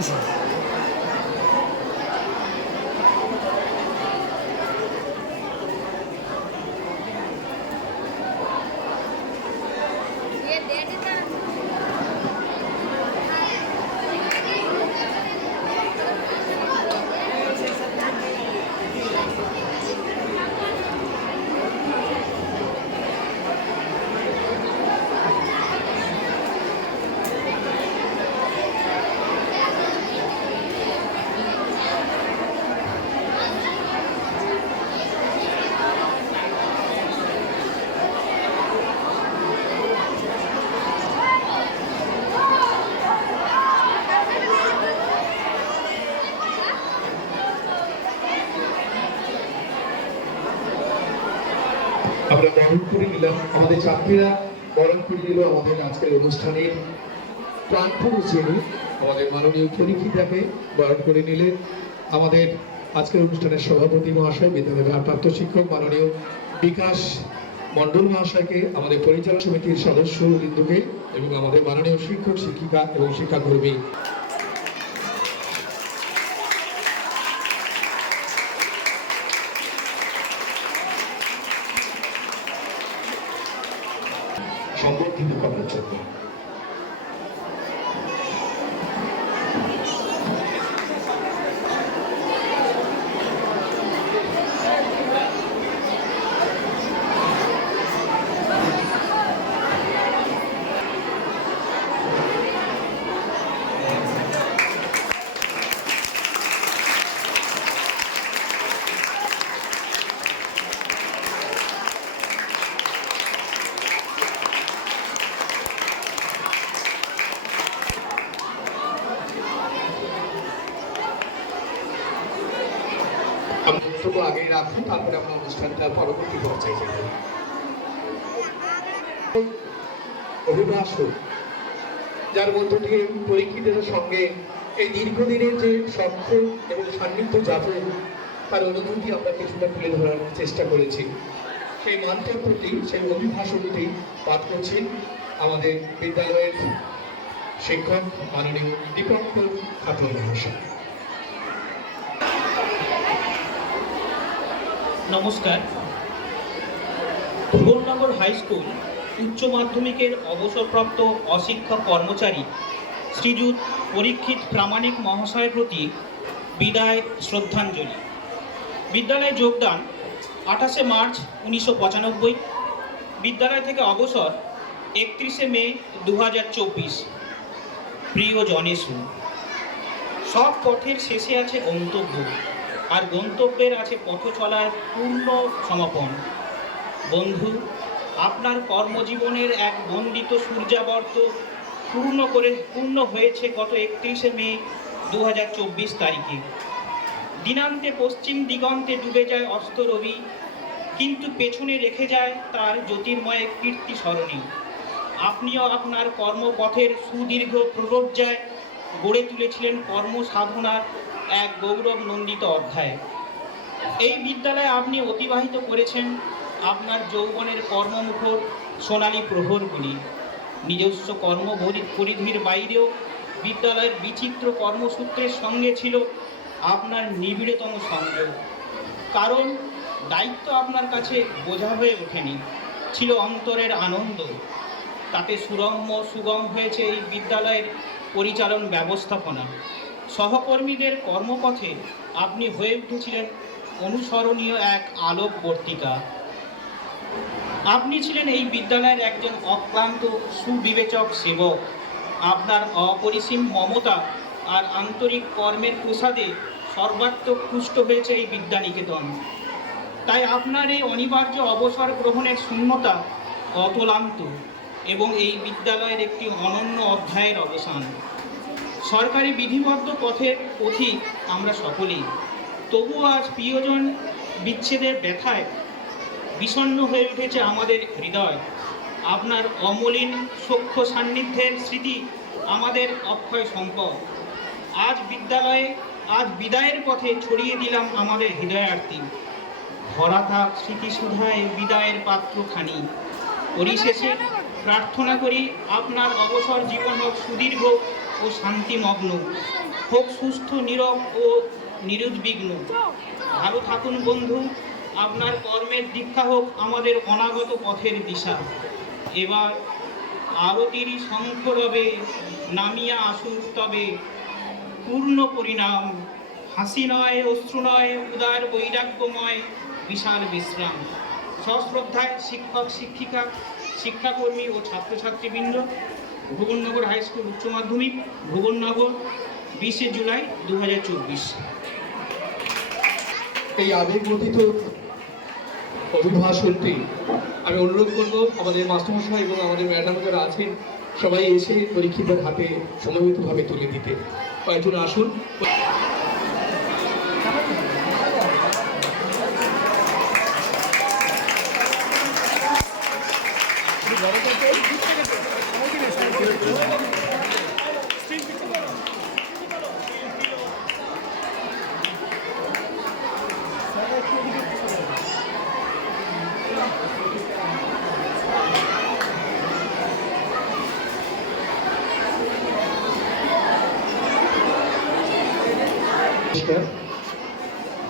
আমরা বরণ করে নিলাম, আমাদের ছাত্রীরা বরণ করে নিল আমাদের আজকের অনুষ্ঠানের প্রাণপুরুষ যিনি আমাদের মাননীয় পরীক্ষিতাকে বরণ করে নিলেন। আমাদের আজকের অনুষ্ঠানের সভাপতি মহাশয়, বিদ্যালয়ের ভারপ্রাপ্ত শিক্ষক মাননীয় বিকাশ মণ্ডল মহাশয়কে, আমাদের পরিচালনা সমিতির সদস্য বৃন্দকে এবং আমাদের মাননীয় শিক্ষক শিক্ষিকা এবং শিক্ষাকর্মী সম্বর্ধিত করার জন্য। বক্তব্য আগে রাখুন, তারপরে আমরা অনুষ্ঠানটা পরবর্তী পর্যায়ে যাব। অভিভাষক যার মধ্য দিয়ে পরীক্ষিতের সঙ্গে এই দীর্ঘদিনের যে শর্ত এবং সান্নিধ্য যাপন তার অনুভূতি আমরা কিছুটা তুলে ধরার চেষ্টা করেছি। সেই মন্তব্যটি, সেই অভিভাষণটি পাঠ করছেন আমাদের বিদ্যালয়ের শিক্ষক মাননীয় দীপঙ্কর খাতুন মহাশয়। নমস্কার। ভুবননগর হাই স্কুল উচ্চ মাধ্যমিকের অবসরপ্রাপ্ত অশিক্ষক কর্মচারী শ্রীযুত পরীক্ষিত প্রামাণিক মহাশয়ের প্রতি বিদায় শ্রদ্ধাঞ্জলি। বিদ্যালয়ে যোগদান 28শে মার্চ 1995, বিদ্যালয় থেকে অবসর 31শে মে 2024। প্রিয় জনেশু, সব পথের শেষে আছে গন্তব্য, আর গন্তব্যের আছে পথ চলার পূর্ণ সমাপন। বন্ধু, আপনার কর্মজীবনের এক বন্দিত সূর্যাবর্ত পূর্ণ হয়েছে গত 31শে মে 2024 তারিখে। দিনান্তে পশ্চিম দিগন্তে ডুবে যায় অস্ত রবি, কিন্তু পেছনে রেখে যায় তার জ্যোতির্ময় কীর্তি স্মরণী। আপনিও আপনার কর্মপথের সুদীর্ঘ প্ররোজ্জায় গড়ে তুলেছিলেন কর্মসাধনার এক গৌরব নন্দিত অধ্যায়। এই বিদ্যালয়ে আপনি অতিবাহিত করেছেন আপনার যৌবনের কর্মমুখর সোনালী প্রহরগুলি। নিজস্ব কর্মপরিধির বাইরেও বিদ্যালয়ের বিচিত্র কর্মসূত্রের সঙ্গে ছিল আপনার নিবিড়তম সংযোগ। কারণ দায়িত্ব আপনার কাছে বোঝা হয়ে ওঠেনি, ছিল অন্তরের আনন্দ। তাতে সুগম হয়েছে এই বিদ্যালয়ের পরিচালন ব্যবস্থাপনা। সহকর্মীদের কর্মপথে আপনি হয়ে উঠেছিলেন অনুসরণীয় এক আলোকবর্তিকা। আপনি ছিলেন এই বিদ্যালয়ের একজন অক্লান্ত সুবিবেচক সেবক। আপনার অপরিসীম মমতা আর আন্তরিক কর্মের প্রসাদে সর্বাত্মক পুষ্ট হয়েছে এই বিদ্যানিকেতন। তাই আপনার এই অনিবার্য অবসর গ্রহণের শূন্যতা অতলান্ত এবং এই বিদ্যালয়ের একটি অনন্য অধ্যায়ের অবসান। সরকারি বিধিবদ্ধ পথের পথিক আমরা সকলেই, তবুও আজ প্রিয়জন বিচ্ছেদের ব্যথায় বিষণ্ণ হয়ে উঠেছে আমাদের হৃদয়। আপনার অমলিন সূক্ষ্ম সান্নিধ্যের স্মৃতি আমাদের অক্ষয় সম্পদ। আজ বিদায়ের পথে ছড়িয়ে দিলাম আমাদের হৃদয়ার্থী। ভরা থাক স্মৃতিসুধায় বিদায়ের পাত্রখানি। পরিশেষে প্রার্থনা করি আপনার অবসর জীবন হোক সুদীর্ঘ ও শান্তিমগ্ন, হোক সুস্থ, নীরব ও নিরুদ্বিগ্ন। ভালো থাকুন বন্ধু, আপনার কর্মের দীক্ষা হোক আমাদের অনাগত পথের দিশা। এবার আরতির শঙ্খ রবে, নামিয়া আসুক তবে পূর্ণ পরিণাম। হাসি নয়, অশ্রু নয়, উদার বৈরাগ্যময় বিশাল বিশ্রাম। সশ্রদ্ধায় শিক্ষক, শিক্ষিকা, শিক্ষাকর্মী ও ছাত্রছাত্রীবৃন্দ, ভুবননগর হাই স্কুল উচ্চ মাধ্যমিক, ভুবননগর, 20শে জুলাই 2024। এই আবেগমথিত অভিভাষণটি আমি অনুরোধ করব আমাদের মাস্টারমশাই এবং আমাদের ম্যাডাম যারা আছেন সবাই এসে পরীক্ষিতের হাতে সমবেতভাবে তুলে দিতে। কয়েকজন আসুন।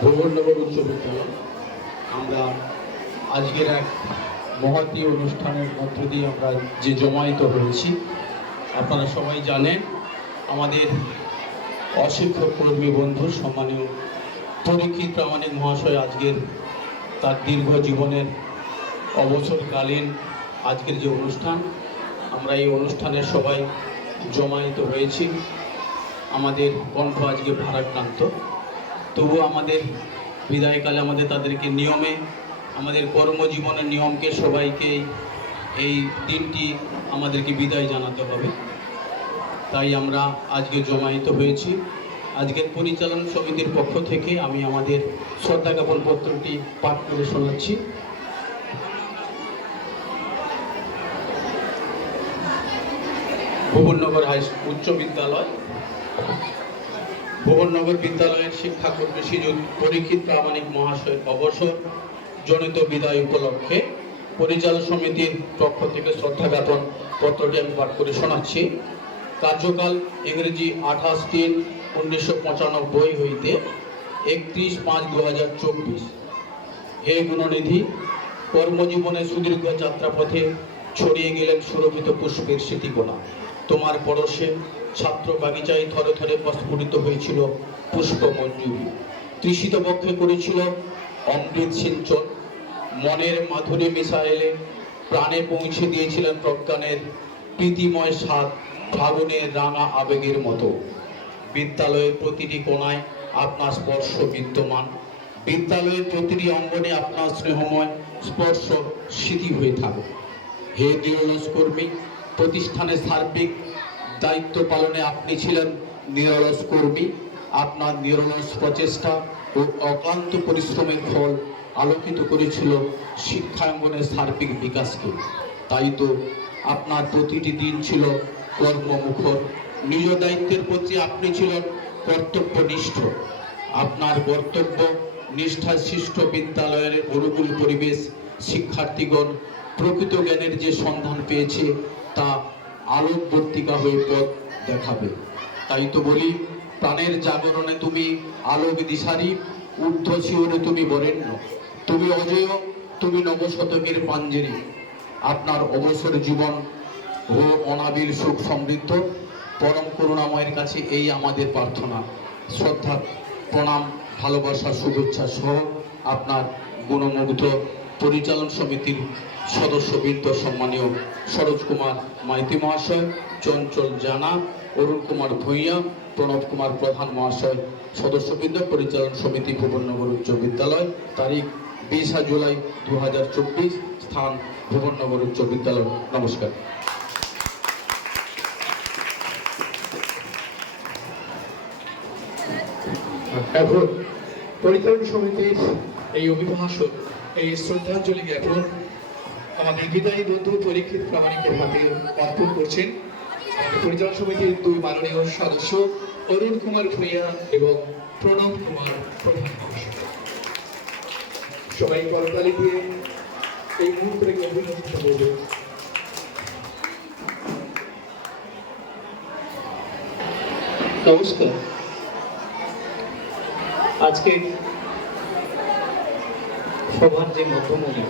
ভুবননগর উচ্চ বিদ্যালয়, আমরা আজকের এক মহতী অনুষ্ঠানের মধ্য দিয়ে আমরা যে জমায়েত হয়েছি, আপনারা সবাই জানেন আমাদের অশিক্ষক কর্মী বন্ধু সম্মানীয় পরীক্ষিত প্রামাণিক মহাশয় আজকের তার দীর্ঘ জীবনের অবসরকালীন আজকের যে অনুষ্ঠান, আমরা এই অনুষ্ঠানের সবাই জমায়েত হয়েছি। আমাদের কণ্ঠ আজকে ভারাক্রান্ত, তবু আমাদের বিদায়কালে আমাদের তাদেরকে নিয়মে, আমাদের কর্মজীবনের নিয়মকে সবাইকে এই দিনটি আমাদেরকে বিদায় জানাতে হবে। তাই আমরা আজকে জমায়েত হয়েছি। আজকের পরিচালন সমিতির পক্ষ থেকে আমি আমাদের শ্রদ্ধা জ্ঞাপন পত্রটি পাঠ করে শোনাচ্ছি। ভুবননগর হাই উচ্চ বিদ্যালয়, ভুবননগর বিদ্যালয়ের শিক্ষাকর্মী শ্রীযুত পরীক্ষিত প্রামাণিক মহাশয়ের অবসর জনিত বিদায় উপলক্ষে পরিচালন সমিতির পক্ষ থেকে শ্রদ্ধা জ্ঞাপন পত্রটি আমি পাঠ করে শোনাচ্ছি। কার্যকাল ইংরেজি 28/3/1995 হইতে 31/5/2024। হে গুণনিধি, কর্মজীবনে সুদীর্ঘ যাত্রাপথে ছড়িয়ে গেলেন সুরভিত পুষ্পের স্মৃতিকণা। তোমার পরশে ছাত্র বাগিচায় থরে থরে প্রস্ফুটিত হয়েছিল পুষ্পমঞ্জুরি, তৃষিত বক্ষে করেছিল অমৃত সিঞ্চন, মনের মাধুরী মিশাইলে প্রাণে পৌঁছে দিয়েছিলেন প্রজ্ঞানের প্রীতিময় স্বাদ ফাগুনের রাঙা আবেগের মতো। বিদ্যালয়ের প্রতিটি কোণায় আপনার স্পর্শ বিদ্যমান, বিদ্যালয়ের প্রতিটি অঙ্গনে আপনার স্নেহময় স্পর্শ স্মৃতি হয়ে থাকুক। হে নিরলস কর্মী, প্রতিষ্ঠানের সার্বিক দায়িত্ব পালনে আপনি ছিলেন নিরলস কর্মী। আপনার নিরলস প্রচেষ্টা ও অক্লান্ত পরিশ্রমের ফল আলোকিত করেছিল শিক্ষাঙ্গনের সার্বিক বিকাশকে। তাই তো আপনার প্রতিটি দিন ছিল কর্মমুখর, নিজ দায়িত্বের প্রতি আপনি ছিলেন কর্তব্যনিষ্ঠ। আপনার কর্তব্য নিষ্ঠার সৃষ্ট বিদ্যালয়ের অনুকূল পরিবেশ শিক্ষার্থীগণ প্রকৃত জ্ঞানের যে সন্ধান পেয়েছে তা আলোকবর্তিকা হয়ে পথ দেখাবে। তাই তো বলি, প্রাণের জাগরণে তুমি আলোক দিশারি, ঊর্ধ্ব শিহরে তুমি বরেণ্য, তুমি অজেয়, তুমি নবশতকের পাঞ্জেরি। আপনার অবসর জীবন ও অনাবিল সুখ সমৃদ্ধ। পরম করুণাময়ের কাছে এই আমাদের প্রার্থনা, শ্রদ্ধা, প্রণাম, ভালোবাসা, শুভেচ্ছা সহ আপনার গুণমুগ্ধ পরিচালন সমিতির সদস্যবৃন্দ সম্মানীয় সরোজ কুমার মাইতি মহাশয়, চঞ্চল জানা, অরুণ কুমার ভূঁইয়া, প্রণব কুমার প্রধান মহাশয়, সদস্যবৃন্দ পরিচালন সমিতি ভুবননগর উচ্চ বিদ্যালয়, তারিখ 20 জুলাই 2024, স্থান ভুবননগর উচ্চ বিদ্যালয়। নমস্কার। এখন পরিচালন সমিতির এই অভিভাষণ, এই শ্রদ্ধাঞ্জলি জ্ঞাপন আমাদের বিদায়ী বন্ধু পরীক্ষিত প্রামাণিকের হাতে অর্পণ করছেন পরিচালন সমিতির দুই মাননীয় সদস্য অরুণ কুমার ভূঁইয়া এবং প্রণব কুমার প্রধান। সবাই করতালি দিয়ে এই মুহূর্তে অভিনন্দন করবে। নমস্কার। আজকে সভার যে মধ্যমণি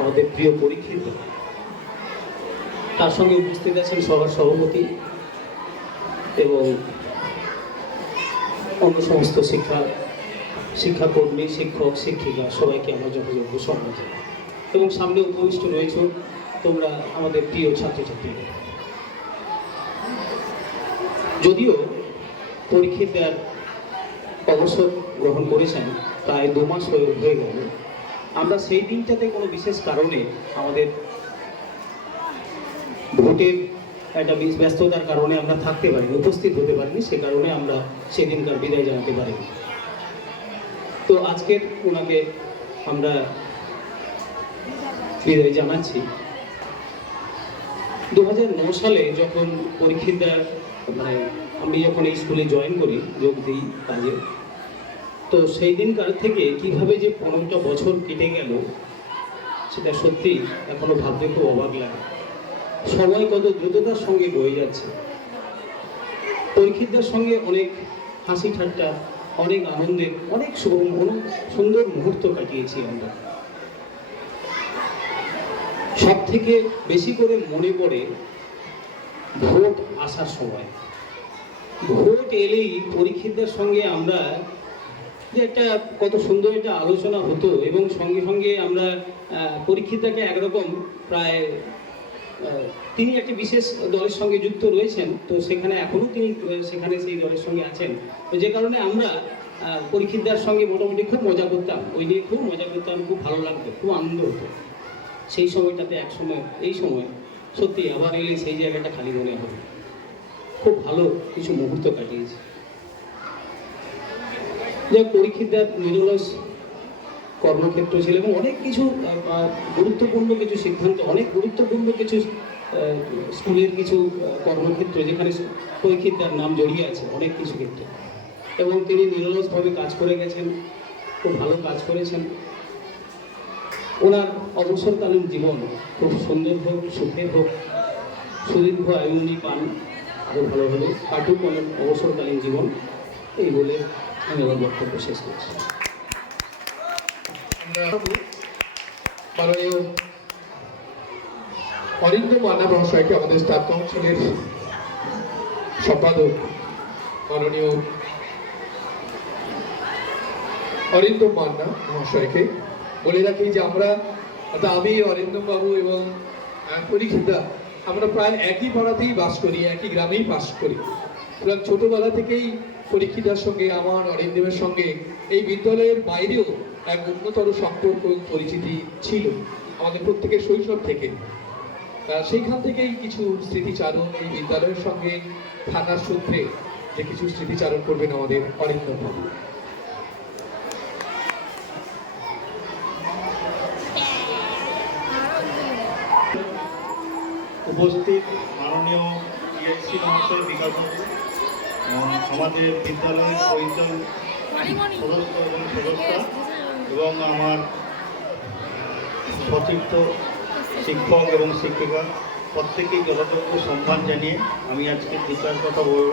আমাদের প্রিয় পরীক্ষিত, তার সঙ্গে উপস্থিত আছেন সভার সভাপতি এবং অন্য সমস্ত শিক্ষাকর্মী, শিক্ষক, শিক্ষিকা সবাইকে আমরা যথাযোগ্য সম্মান জানাই। এবং সামনে উপবিষ্ট রয়েছে তোমরা আমাদের প্রিয় ছাত্রছাত্রীরা। যদিও পরীক্ষিত দেওয়ার অবসর গ্রহণ করেছেন প্রায় 2 মাস হয়ে গেল, আমরা সেই দিনটাতে কোনো বিশেষ কারণে আমাদের ভোটের একটা ব্যস্ততার কারণে আমরা থাকতে পারিনি, উপস্থিত হতে পারিনি। সে কারণে আমরা সেদিনকার বিদায় জানাতে পারিনি। তো আজকের ওনাকে আমরা বিদায় জানাচ্ছি। 2009 সালে যখন পরীক্ষিতদার আমি যখন এই স্কুলে জয়েন করি, যোগ দিই কাজে, তো সেই দিনকার থেকে কিভাবে যে 15টা বছর কেটে গেল সেটা সত্যি এখনো ভাবতে খুব অবাক লাগে। সময় কত দ্রুততার সঙ্গে বয়ে যাচ্ছে। পরীক্ষিতদের সঙ্গে অনেক হাসি ঠাট্টা, অনেক আনন্দের, অনেক সুন্দর মুহূর্ত কাটিয়েছি আমরা। সব থেকে বেশি করে মনে পড়ে ভোট আসার সময়। ভোট এলেই পরীক্ষিতদের সঙ্গে আমরা যে একটা কত সুন্দর একটা আলোচনা হতো এবং সঙ্গে সঙ্গে আমরা পরীক্ষিতদাকে একরকম প্রায় তিনি একটি বিশেষ দলের সঙ্গে যুক্ত রয়েছেন, তো সেখানে এখনও তিনি সেখানে সেই দলের সঙ্গে আছেন। তো যে কারণে আমরা পরীক্ষিতদার সঙ্গে মোটামুটি খুব মজা করতাম, ওই নিয়ে খুব মজা করতাম, খুব ভালো লাগতো, খুব আনন্দ হতো সেই সময়টাতে। এই সময় সত্যি আবার এলে সেই জায়গাটা খালি মনে হবে। খুব ভালো কিছু মুহূর্ত কাটিয়েছি। যে পরীক্ষিতদার নিরলস কর্মক্ষেত্র ছিল এবং অনেক কিছু গুরুত্বপূর্ণ কিছু সিদ্ধান্ত, অনেক গুরুত্বপূর্ণ কিছু স্কুলের কিছু কর্মক্ষেত্র যেখানে পরীক্ষিতদার নাম জড়িয়ে আছে অনেক কিছু ক্ষেত্রে, এবং তিনি নিরলসভাবে কাজ করে গেছেন, খুব ভালো কাজ করেছেন। ওনার অবসরকালীন জীবন খুব সুন্দর হোক, সুখের হোক, সুদীর্ঘ আয়ু উনি পান, আরও ভালোভাবে কাটুক ওনার অবসরকালীন জীবন, এই বলে আমি আমার বক্তব্য শেষ করছি। মাননীয় অরিন্দম মান্না মহাশয়কে, আমাদের স্টাফ কাউন্সিলের সম্পাদক মাননীয় অরিন্দম মান্না মহাশয়কে বলে রাখি যে আমি অরিন্দম বাবু এবং পরীক্ষিতা আমরা প্রায় একই পাড়াতেই বাস করি, একই গ্রামেই বাস করি। সুতরাং ছোটবেলা থেকেই পরীক্ষিতার সঙ্গে আমার, অরিন্দমের সঙ্গে এই বিদ্যালয়ের বাইরেও এক উন্নতর সম্পর্ক এবং পরিচিতি ছিল আমাদের প্রত্যেকের শৈশব থেকে। সেইখান থেকেই কিছু স্মৃতিচারণ এই বিদ্যালয়ের সঙ্গে থানার সূত্রে যে কিছু স্মৃতিচারণ করবেন আমাদের অরিন্দম বাবু। উপস্থিত মাননীয় ইএসসি মহাশয় বিকাশ আমাদের বিদ্যালয়ের পরিচালক সদস্য এবং সদস্যা এবং আমার সতীর্থ শিক্ষক এবং শিক্ষিকা প্রত্যেকেই যথাযোগ্য সম্মান জানিয়ে আমি আজকে 2-4 কথা বলব।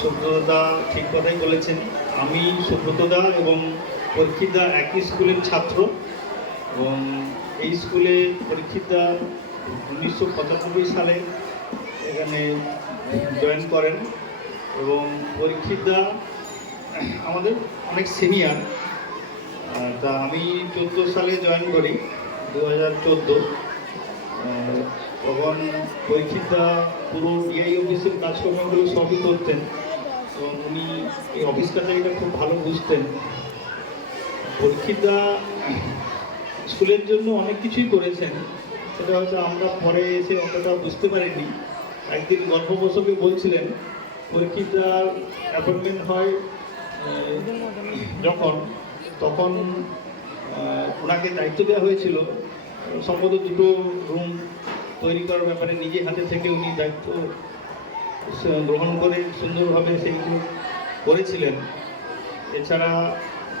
সুব্রতদা ঠিক কথাই বলেছেন। আমি সুব্রতদা এবং পরীক্ষিতদা একই স্কুলের ছাত্র এবং এই স্কুলে পরীক্ষিতদা 1995 সালে এখানে জয়েন করেন এবং পরীক্ষিতদা আমাদের অনেক সিনিয়র। তা আমি 14 সালে জয়েন করি, 2014। তখন পরীক্ষিতদা পুরো ডিআই অফিসের কাজকর্মগুলো সবই করতেন এবং উনি এই অফিস কাছারিটা খুব ভালো বুঝতেন। পরীক্ষিতদা স্কুলের জন্য অনেক কিছুই করেছেন, সেটা হয়তো আমরা পরে এসে অতটা বুঝতে পারিনি। একদিন গল্প প্রসঙ্গে বলছিলেন পরীক্ষিতদার অ্যাপয়েন্টমেন্ট হয় তখন ওনাকে দায়িত্ব দেওয়া হয়েছিল সম্ভবত 2টো রুম তৈরি করার ব্যাপারে। নিজে হাতে থেকে উনি দায়িত্ব গ্রহণ করে সুন্দরভাবে সেগুলো করেছিলেন। এছাড়া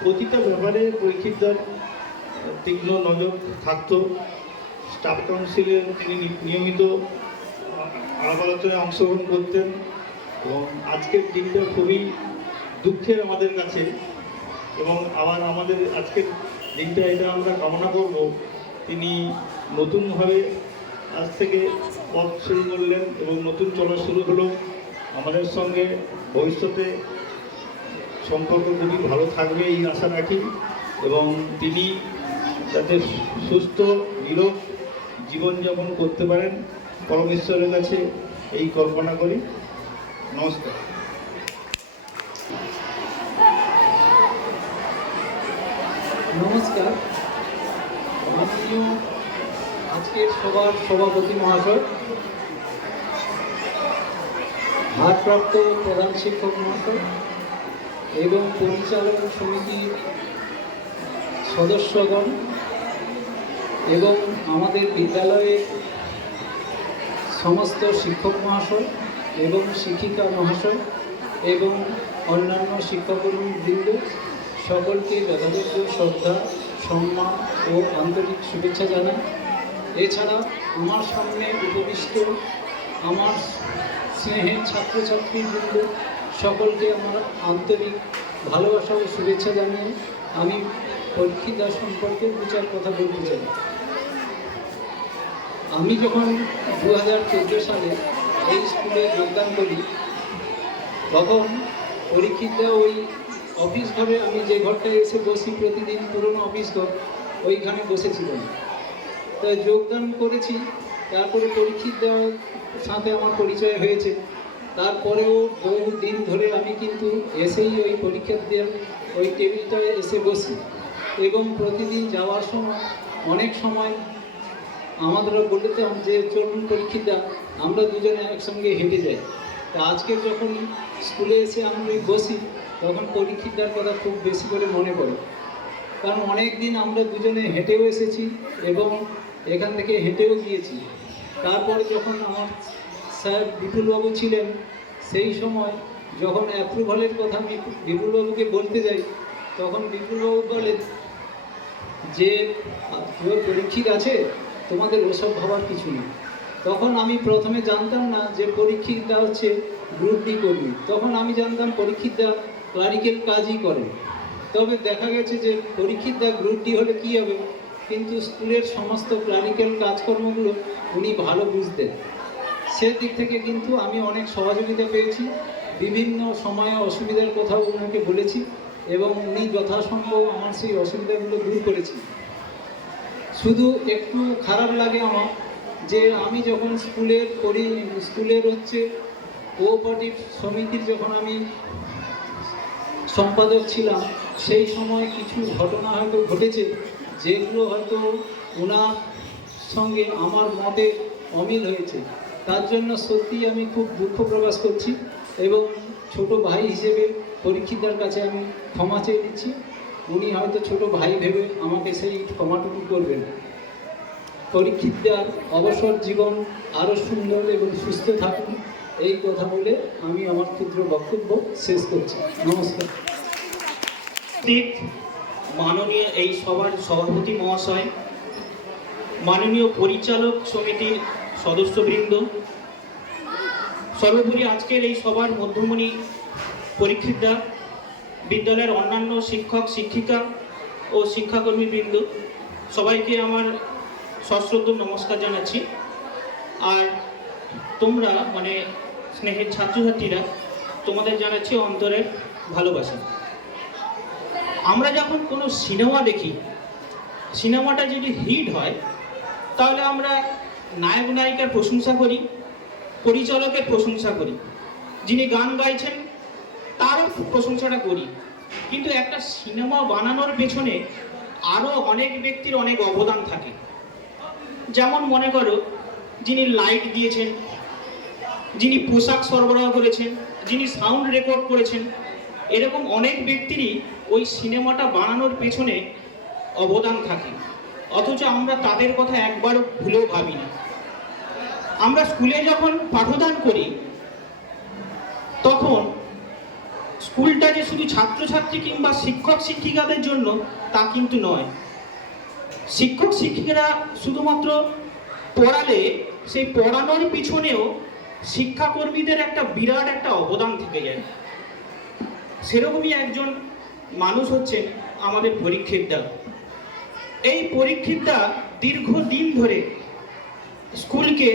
প্রতিটা ব্যাপারে পরীক্ষিতদার তীক্ষ্ণ নজর থাকতো। স্টাফ কাউন্সিলের তিনি নিয়মিত আলাপ আলোচনায় অংশগ্রহণ করতেন এবং আজকের দিনটা খুবই দুঃখের আমাদের কাছে এবং আবার আমাদের আজকের দিনটা এটা আমরা কামনা করব তিনি নতুনভাবে আজ থেকে পথ শুরু করলেন এবং নতুন চলা শুরু হলো আমাদের সঙ্গে ভবিষ্যতে সম্পর্ক খুবই ভালো থাকবে এই আশা রাখি এবং তিনি যাতে সুস্থ নিরোগ জীবনযাপন করতে পারেন পরমেশ্বরের কাছে এই কল্পনা করি। নমস্কার। নমস্কার। মাননীয় আজকের সভার সভাপতি মহাশয়, ভারপ্রাপ্ত প্রধান শিক্ষক মহাশয় এবং পরিচালন সমিতির সদস্যগণ এবং আমাদের বিদ্যালয়ের সমস্ত শিক্ষক মহাশয় এবং শিক্ষিকা মহাশয় এবং অন্যান্য শিক্ষাকর্মীবৃন্দ, সকলকে যথাযোগ্য শ্রদ্ধা, সম্মান ও আন্তরিক শুভেচ্ছা জানাই। এছাড়া আমার সামনে উপবিষ্ট আমার স্নেহের ছাত্রছাত্রীবৃন্দ, সকলকে আমার আন্তরিক ভালোবাসা ও শুভেচ্ছা জানিয়ে আমি পরীক্ষিতা সম্পর্কে দু চার কথা বলতে চাই। আমি যখন 2014 সালে এই স্কুলে যোগদান করি, তখন পরীক্ষিতা ওই অফিস ঘরে, আমি যে ঘরটায় এসে বসি প্রতিদিন, পুরনো অফিস ঘর, ওইখানে বসেছিলাম। তাই যোগদান করেছি, তারপরে পরীক্ষিতার সাথে আমার পরিচয় হয়েছে। তারপরেও বহু দিন ধরে আমি কিন্তু এসেই ওই পরীক্ষা দেওয়ার ওই টেবিলটায় এসে বসি এবং প্রতিদিন যাওয়ার সময় অনেক সময় আমাদের বলতাম যে চলুন পরীক্ষিতা, আমরা দুজনে একসঙ্গে হেঁটে যাই। তা আজকে যখন স্কুলে এসে আমি বসি, তখন পরীক্ষিতার কথা খুব বেশি করে মনে পড়ে, কারণ অনেক দিন আমরা দুজনে হেঁটেও এসেছি এবং এখান থেকে হেঁটেও গিয়েছি। তারপরে যখন আমার স্যার বিপুলবাবু ছিলেন, সেই সময় যখন অ্যাপ্রুভালের কথা আমি বিপুলবাবুকে বলতে যাই, তখন বিপুলবাবু বলেন যে পরীক্ষিত আছে, তোমাদের ওসব ভাবার কিছু নেই। তখন আমি প্রথমে জানতাম না যে পরীক্ষিতটা হচ্ছে গ্রুপ ডি কর্মী, তখন আমি জানতাম পরীক্ষিতটা ক্লারিক্যাল কাজই করে। তবে দেখা গেছে যে পরীক্ষিতটা গ্রুপ ডি হলে কী হবে, কিন্তু স্কুলের সমস্ত ক্লারিক্যাল কাজকর্মগুলো উনি ভালো বুঝতেন। সেদিক থেকে কিন্তু আমি অনেক সহযোগিতা পেয়েছি, বিভিন্ন সময়ে অসুবিধার কথাও ওনাকে বলেছি এবং উনি যথাসম্ভব আমার সেই অসুবিধাগুলো দূর করেছি। শুধু একটু খারাপ লাগে আমার যে আমি যখন স্কুলের হচ্ছে কোঅপারেটিভ সমিতির যখন আমি সম্পাদক ছিলাম, সেই সময় কিছু ঘটনা হয়তো ঘটেছে যেগুলো হয়তো ওনার সঙ্গে আমার মতে অমিল হয়েছে। তার জন্য সত্যিই আমি খুব দুঃখ প্রকাশ করছি এবং ছোট ভাই হিসেবে পরীক্ষিতার কাছে আমি ক্ষমা চেয়ে দিচ্ছি। উনি হয়তো ছোট ভাই ভেবে আমাকে সেই ক্ষমাটুকু করবেন। পরীক্ষিতার অবসর জীবন আরও সুন্দর এবং সুস্থ থাকুন, এই কথা বলে আমি আমার ক্ষুদ্র বক্তব্য শেষ করছি। নমস্কার। মাননীয় এই সভার সভাপতি মহাশয়, মাননীয় পরিচালক সমিতির সদস্যবৃন্দ, সর্বোপরি আজকের এই সভার মধ্যমণি পরীক্ষিতা, বিদ্যালয়ের অন্যান্য শিক্ষক শিক্ষিকা ও শিক্ষাকর্মীবৃন্দ, সবাইকে আমার সশ্রদ্ধ নমস্কার জানাচ্ছি। আর তোমরা মানে স্নেহের ছাত্রছাত্রীরা, তোমাদের জানাচ্ছি অন্তরের ভালোবাসা। আমরা যখন কোনো সিনেমা দেখি, সিনেমাটা যদি হিট হয়, তাহলে আমরা নায়ক নায়িকার প্রশংসা করি, পরিচালকের প্রশংসা করি, যিনি গান গাইছেন তারও প্রশংসাটা করি। কিন্তু একটা সিনেমা বানানোর পেছনে আরও অনেক ব্যক্তির অনেক অবদান থাকে। যেমন মনে করো, যিনি লাইট দিয়েছেন, যিনি পোশাক সরবরাহ করেছেন, যিনি সাউন্ড রেকর্ড করেছেন, এরকম অনেক ব্যক্তিরই ওই সিনেমাটা বানানোর পেছনে অবদান থাকে, অথচ আমরা তাদের কথা একবারও ভুলেও ভাবি না। আমরা স্কুলে যখন পাঠদান করি, তখন স্কুলটা যে শুধু ছাত্রছাত্রী কিংবা শিক্ষক শিক্ষিকাদের জন্য তা কিন্তু নয়। শিক্ষক শিক্ষিকারা শুধুমাত্র পড়ালে সেই পড়ানোর পিছনেও শিক্ষাকর্মীদের একটা বিরাট একটা অবদান থেকে যায়। সেরকমই একজন মানুষ হচ্ছেন আমাদের পরীক্ষিতদা। এই পরীক্ষিতদা দীর্ঘদিন ধরে স্কুলকে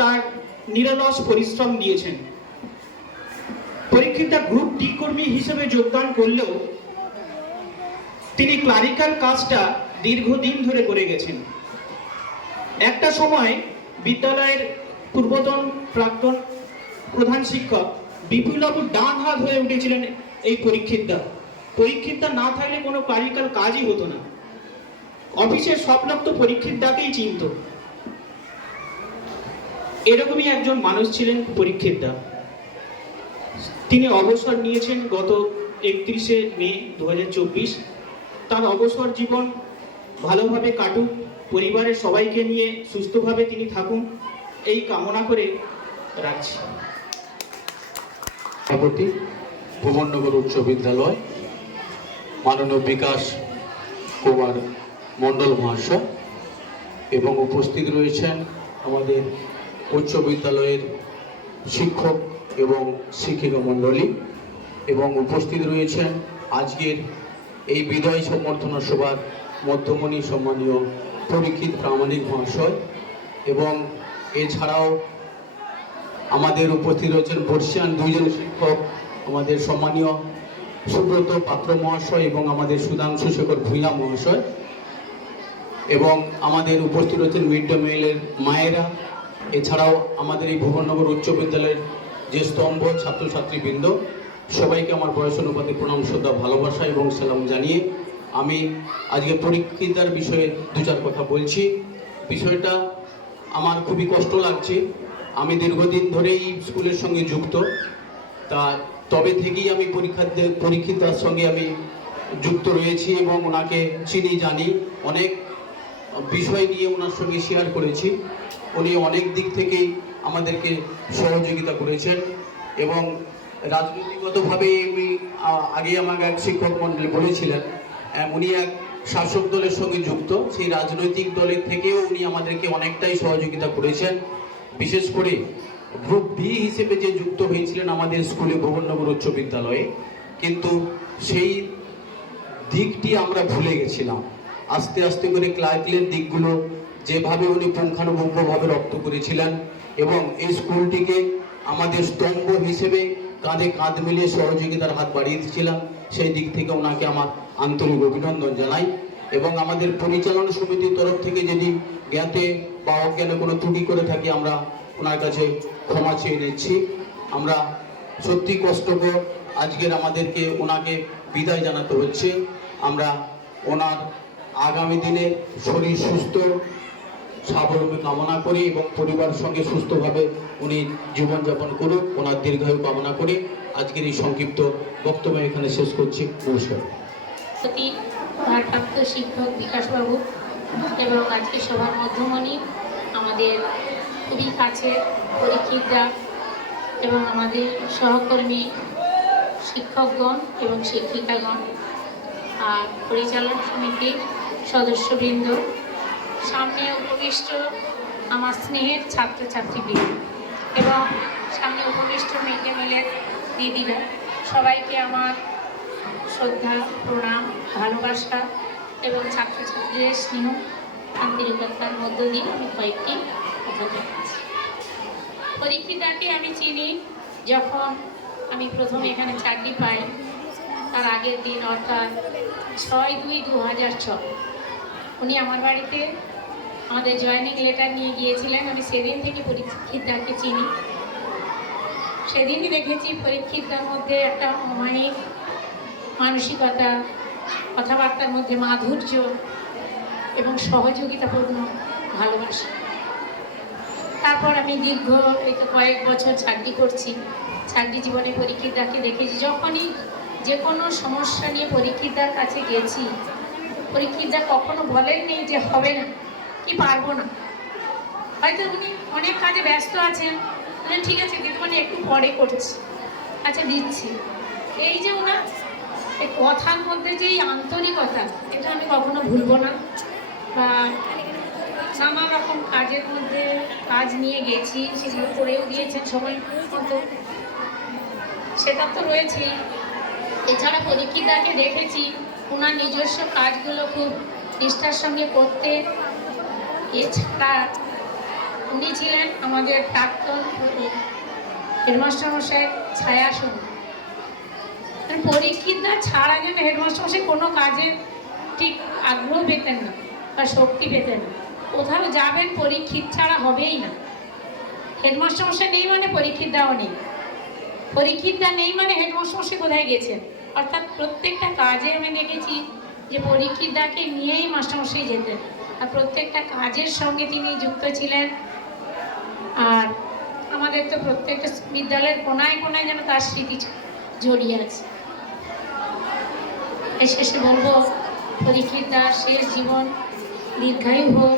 তার নিরলস পরিশ্রম দিয়েছেন। পরীক্ষিতদা গ্রুপ ডি কর্মী হিসেবে যোগদান করলেও তিনি ক্লারিক্যাল কাজটা দীর্ঘদিন ধরে করে গেছেন। একটা সময় বিদ্যালয়ের পূর্বতন প্রাক্তন প্রধান শিক্ষক বিপুলবাবু ডান হাত হয়ে উঠেছিলেন এই পরীক্ষিতদা। পরীক্ষিতদা না থাকলে কোনো ক্লারিক্যাল কাজই হতো না। অফিসের সব লোক তো পরীক্ষিতদাকেই চিনত। এরকমই একজন মানুষ ছিলেন পরীক্ষিতদা। তিনি অবসর নিয়েছেন গত 31শে মে 2024। তার অবসর জীবন ভালোভাবে কাটুক, পরিবারের সবাইকে নিয়ে সুস্থভাবে তিনি থাকুন, এই কামনা করে রাখছি। সভাপতি ভুবননগর উচ্চ বিদ্যালয় মাননীয় বিকাশ কুমার মণ্ডল মহাশয় এবং উপস্থিত রয়েছেন আমাদের উচ্চ বিদ্যালয়ের শিক্ষক এবং শিক্ষিকা মণ্ডলী এবং উপস্থিত রয়েছেন আজকের এই বিদায় সম্বর্ধনা সভার মধ্যমণি সম্মানীয় পরীক্ষিত প্রামাণিক মহাশয় এবং এছাড়াও আমাদের উপস্থিত রয়েছেন বর্ষিয়ান দুইজন শিক্ষক, আমাদের সম্মানীয় সুব্রত পাত্র মহাশয় এবং আমাদের সুধাংশু শেখর ভূঁইয়া মহাশয় এবং আমাদের উপস্থিত রয়েছেন মিড ডে মিলের মায়েরা। এছাড়াও আমাদের এই ভুবননগর উচ্চ বিদ্যালয়ের যে স্তম্ভ ছাত্রছাত্রীবৃন্দ, সবাইকে আমার বয়স অনুপাতে প্রণাম, শ্রদ্ধা, ভালোবাসা এবং সালাম জানিয়ে আমি আজকে পরীক্ষিতার বিষয়ে দু চার কথা বলছি। বিষয়টা আমার খুবই কষ্ট লাগছে। আমি দীর্ঘদিন ধরেই স্কুলের সঙ্গে যুক্ত, তা তবে থেকেই আমি পরীক্ষিতার সঙ্গে আমি যুক্ত রয়েছি এবং ওনাকে চিনি, জানি, অনেক বিষয় নিয়ে ওনার সঙ্গে শেয়ার করেছি। উনি অনেক দিক থেকেই আমাদেরকে সহযোগিতা করেছেন এবং রাজনৈতিকগতভাবে উনি আগে আমাকে এক শিক্ষক মণ্ডলী বলেছিলেন উনি এক শাসক দলের সঙ্গে যুক্ত, সেই রাজনৈতিক দলের থেকেও উনি আমাদেরকে অনেকটাই সহযোগিতা করেছেন। বিশেষ করে গ্রুপ বি হিসেবে যে যুক্ত হয়েছিলেন আমাদের স্কুলে ভুবননগর উচ্চ বিদ্যালয়ে, কিন্তু সেই দিকটি আমরা ভুলে গেছিলাম। আস্তে আস্তে করে ক্লার্কের দিকগুলো যেভাবে উনি পুঙ্খানুপুঙ্খভাবে রপ্ত করেছিলেন এবং এই স্কুলটিকে আমাদের স্তম্ভ হিসেবে কাঁধে কাঁধ মিলিয়ে সহযোগিতার হাত বাড়িয়ে দিয়েছিলাম, সেই দিক থেকে ওনাকে আমার আন্তরিক অভিনন্দন জানাই এবং আমাদের পরিচালনা সমিতির তরফ থেকে যদি জ্ঞাতে বা অজ্ঞানে কোনো ত্রুটি করে থাকি আমরা ওনার কাছে ক্ষমা চেয়ে নিচ্ছি। আমরা সত্যি কষ্টকর আজকের আমাদেরকে ওনাকে বিদায় জানাতে হচ্ছে। আমরা ওনার আগামী দিনে শরীর সুস্থ স্বাবলম্বী কামনা করি এবং পরিবারের সঙ্গে সুস্থভাবে উনি জীবনযাপন করুক, ওনার দীর্ঘায়ু কামনা করি। আজকের এই সংক্ষিপ্ত বক্তব্য এখানে শেষ করছি। নমস্কার। ভারপ্রাপ্ত শিক্ষক বিকাশবাবু এবং আজকে সভার মধ্যমণি আমাদের খুবই কাছে পরীক্ষিতরা এবং আমাদের সহকর্মী শিক্ষকগণ এবং শিক্ষিকাগণ আর পরিচালন সমিতির সদস্যবৃন্দ, সামনে উপবিষ্ট আমার স্নেহের ছাত্রছাত্রীবৃন্দ এবং সামনে উপবিষ্ট মিড ডে মিলের দিদিরা, সবাইকে আমার শ্রদ্ধা, প্রণাম, ভালোবাসা এবং ছাত্রছাত্রীদের স্নেহ আন্তরিকতার মধ্য দিয়ে আমি কয়েকটি কথা বলছি। পরীক্ষিতাকে আমি চিনি যখন আমি প্রথম এখানে চাকরি পাই, তার আগের দিন অর্থাৎ 6/2/2006 উনি আমার বাড়িতে আমাদের জয়েনিং লেটার নিয়ে গিয়েছিলেন। আমি সেদিন থেকে পরীক্ষিতাকে চিনি। সেদিনই দেখেছি পরীক্ষিতার মধ্যে একটা অমায়িক মানসিকতা, কথাবার্তার মধ্যে মাধুর্য এবং সহযোগিতাপূর্ণ ভালোবাসা। তারপর আমি দীর্ঘ কয়েক বছর চাকরি করছি। চাকরি জীবনে পরীক্ষিতাকে দেখেছি। যখনই যে কোনো সমস্যা নিয়ে পরীক্ষিতার কাছে গেছি, পরীক্ষিতা কখনো বলেননি যে হবে না কি পারবো না। হয়তো উনি অনেক কাজে ব্যস্ত আছেন, ঠিক আছে দিদিমণি একটু পরে করছি, আচ্ছা দিচ্ছি। এই যে ওনার এই কথার মধ্যে যে এই আন্তরিকতা, এটা আমি কখনো ভুলবো না। বা নানা রকম কাজের মধ্যে কাজ নিয়ে গেছি, সেগুলো করেও দিয়েছেন সময় মতো, সেটা তো রয়েছেই। এছাড়া পরীক্ষিতাকে দেখেছি ওনার নিজস্ব কাজগুলো খুব নিষ্ঠার সঙ্গে করতে। এছাড়া উনি ছিলেন আমাদের প্রাক্তন হেডমাস্টারমশাই ছায়াসন। পরীক্ষিতা ছাড়া যেন হেডমাস্টারমশাই কোনো কাজে ঠিক আগ্রহ পেতেন না বা শক্তি পেতেন না। কোথাও যাবেন পরীক্ষিত ছাড়া হবেই না। হেডমাস্টারমশাই নেই মানে পরীক্ষিতদাও নেই, পরীক্ষিতদা নেই মানে হেডমাস্টারমশাই কোথায় গেছেন। অর্থাৎ প্রত্যেকটা কাজে আমি দেখেছি যে পরীক্ষিতদাকে নিয়েই মাস্টারমশাই যেতেন, আর প্রত্যেকটা কাজের সঙ্গে তিনি যুক্ত ছিলেন। আর আমাদের তো প্রত্যেকটা বিদ্যালয়ের কোনায় কোনায় যেন তার স্মৃতি জড়িয়ে আছে। এর শেষে বলবো পরীক্ষিতদার শেষ জীবন দীর্ঘায়ু হোক,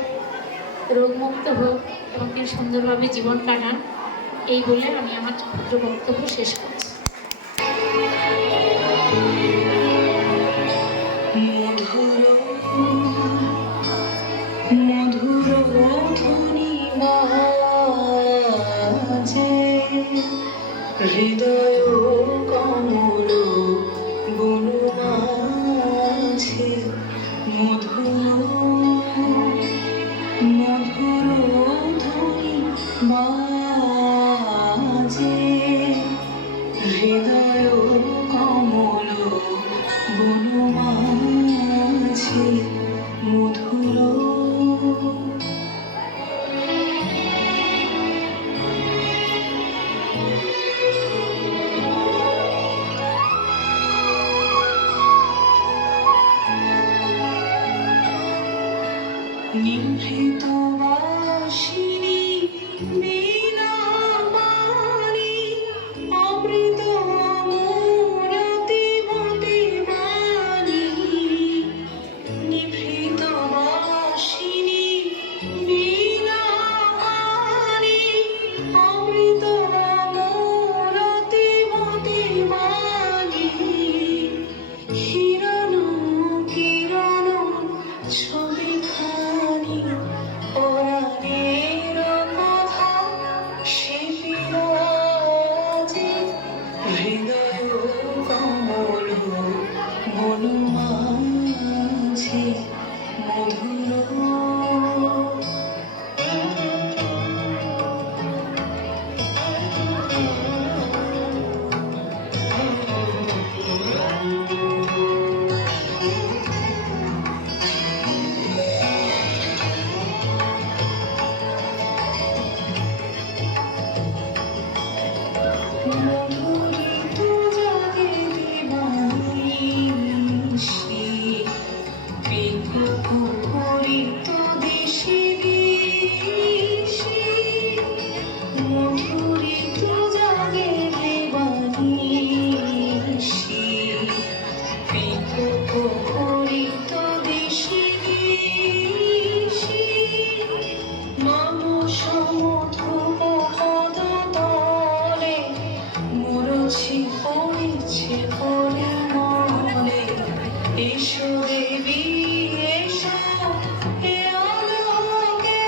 রোগমুক্ত হোক এবং তিনি সুন্দরভাবে জীবন কাটান, এই বলে আমি আমার ক্ষুদ্র বক্তব্য শেষ করছি। হৃদয় কমল বনমাঝে মধুর মধুর ধ্বনি বাজে, হৃদয় কমল বনমাঝে মধুর। নিভৃত বাসিনী বীণাপাণি অমৃত আমরতি বটে বাণী। নিভৃত বাসিনী বীণাপাণি অমৃত আমরতি বটে বাণী। হিরণ কিরণ ছবি খানি পরাণের কথা সে বিরাজে, হৃদয় কমল বনমাঝে মধুর। মধুরিত জাগে দিবানিশি, পিকুকুকুরিত দিশি দিশি। মধুরিত জাগে দিবানিশি, পিকুকুকুরিত দিশি দিশি। মানস মধুপ পদতলে মুরছি পড়েছে পরে মনে। এসো দেবী এসো হে আলোকে,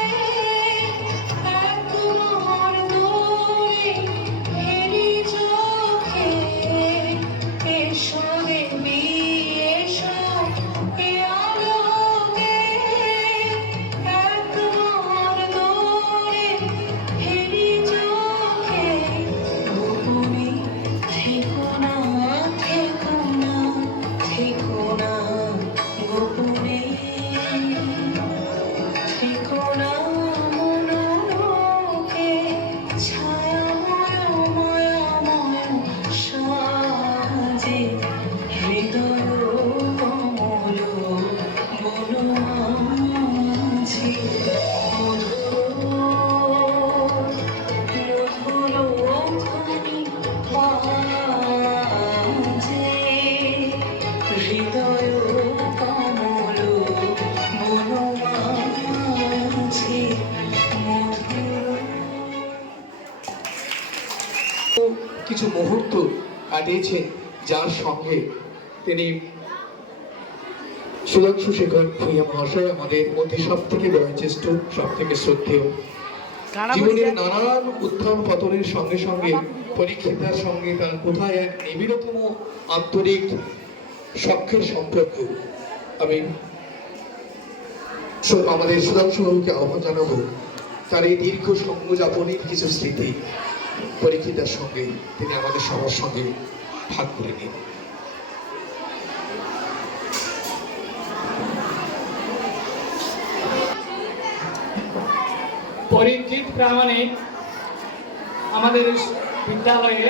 একবার দূরে হেরি চোখে। এসো দেবী এসো হে আলোকে, একবার দূরে হেরি চোখে। গোপনে থেকো না থেকো না থেকো না, গোপনে থেকো না মনোলোকে। ছায়াময় মায়াময় সাজে, হৃদয় কমল বনমাঝে মধুর মধুর ধ্বনি বাজে, হৃদয় কমল বনমাঝে মধুর। কিছু মুহূর্ত কাটিয়েছেন যার সঙ্গে তিনি সুধাংশু শেখর ভূঁইয়া মহাশয় আমাদের মধ্যে সব থেকে বয়োজ্যেষ্ঠ, সব থেকে শ্রদ্ধেয়। জীবনের নানান উত্থান পতনের সঙ্গে সঙ্গে পরীক্ষিতার সঙ্গে তার কোথায় এক নিবিড়তম আন্তরিক সখ্যের সম্পর্ক। আমি আমাদের সুধাংশু বাবুকে আহ্বান জানাবো তার এই দীর্ঘ সঙ্গযাপনের কিছু স্মৃতি পরীক্ষিতার সঙ্গে তিনি আমাদের সবার সঙ্গে ভাগ করে নিন। পরীক্ষিত প্রামাণিক আমাদের বিদ্যালয়ে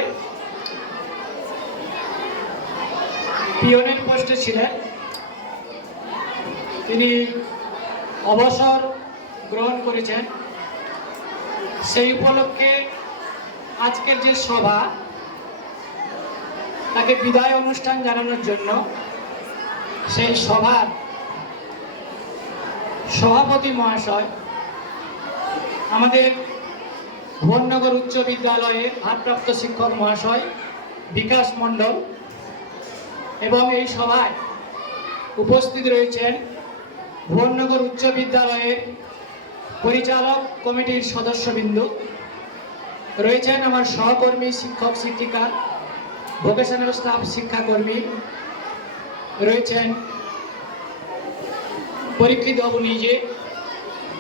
পিয়নের পোস্টে ছিলেন। তিনি অবসর গ্রহণ করেছেন। সেই উপলক্ষে আজকের যে সভা, তাকে বিদায় অনুষ্ঠান জানানোর জন্য সেই সভার সভাপতি মহাশয় আমাদের ভুবননগর উচ্চ বিদ্যালয়ের ভারপ্রাপ্ত শিক্ষক মহাশয় বিকাশ মণ্ডল এবং এই সভায় উপস্থিত রয়েছেন ভুবননগর উচ্চ বিদ্যালয়ের পরিচালক কমিটির সদস্যবৃন্দ, রয়েছেন আমার সহকর্মী শিক্ষক শিক্ষিকা, ভোকেশনাল স্টাফ শিক্ষাকর্মী, রয়েছেন পরীক্ষিত বাবু নিজে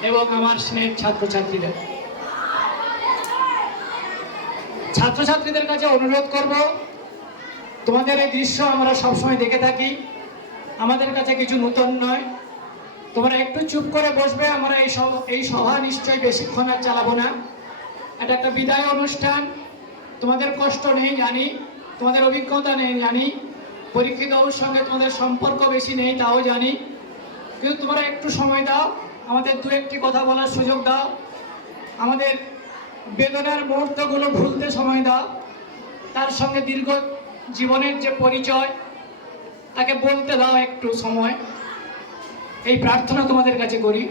এবং আমার স্নেহের ছাত্রছাত্রীদের। ছাত্রছাত্রীদের কাছে অনুরোধ করব, তোমাদের এই দৃশ্য আমরা সবসময় দেখে থাকি, আমাদের কাছে কিছু নতুন নয়। তোমরা একটু চুপ করে বসবে। আমরা এই সভা নিশ্চয়ই বেশিক্ষণ আর চালাবো না। এটা একটা বিদায় অনুষ্ঠান। তোমাদের কষ্ট নেই জানি, তোমাদের অভিজ্ঞতা নেই জানি, পরীক্ষিত বাবুর সঙ্গে তোমাদের সম্পর্ক বেশি নেই তাও জানি, কিন্তু তোমরা একটু সময় দাও, আমাদের দু একটি কথা বলার সুযোগ দাও, আমাদের বেদনার মুহূর্তগুলো ভুলতে সময় দাও, তার সঙ্গে দীর্ঘ জীবনের যে পরিচয় তাকে বলতে দাও একটু সময়। এই প্রার্থনা তোমাদের কাছে করি।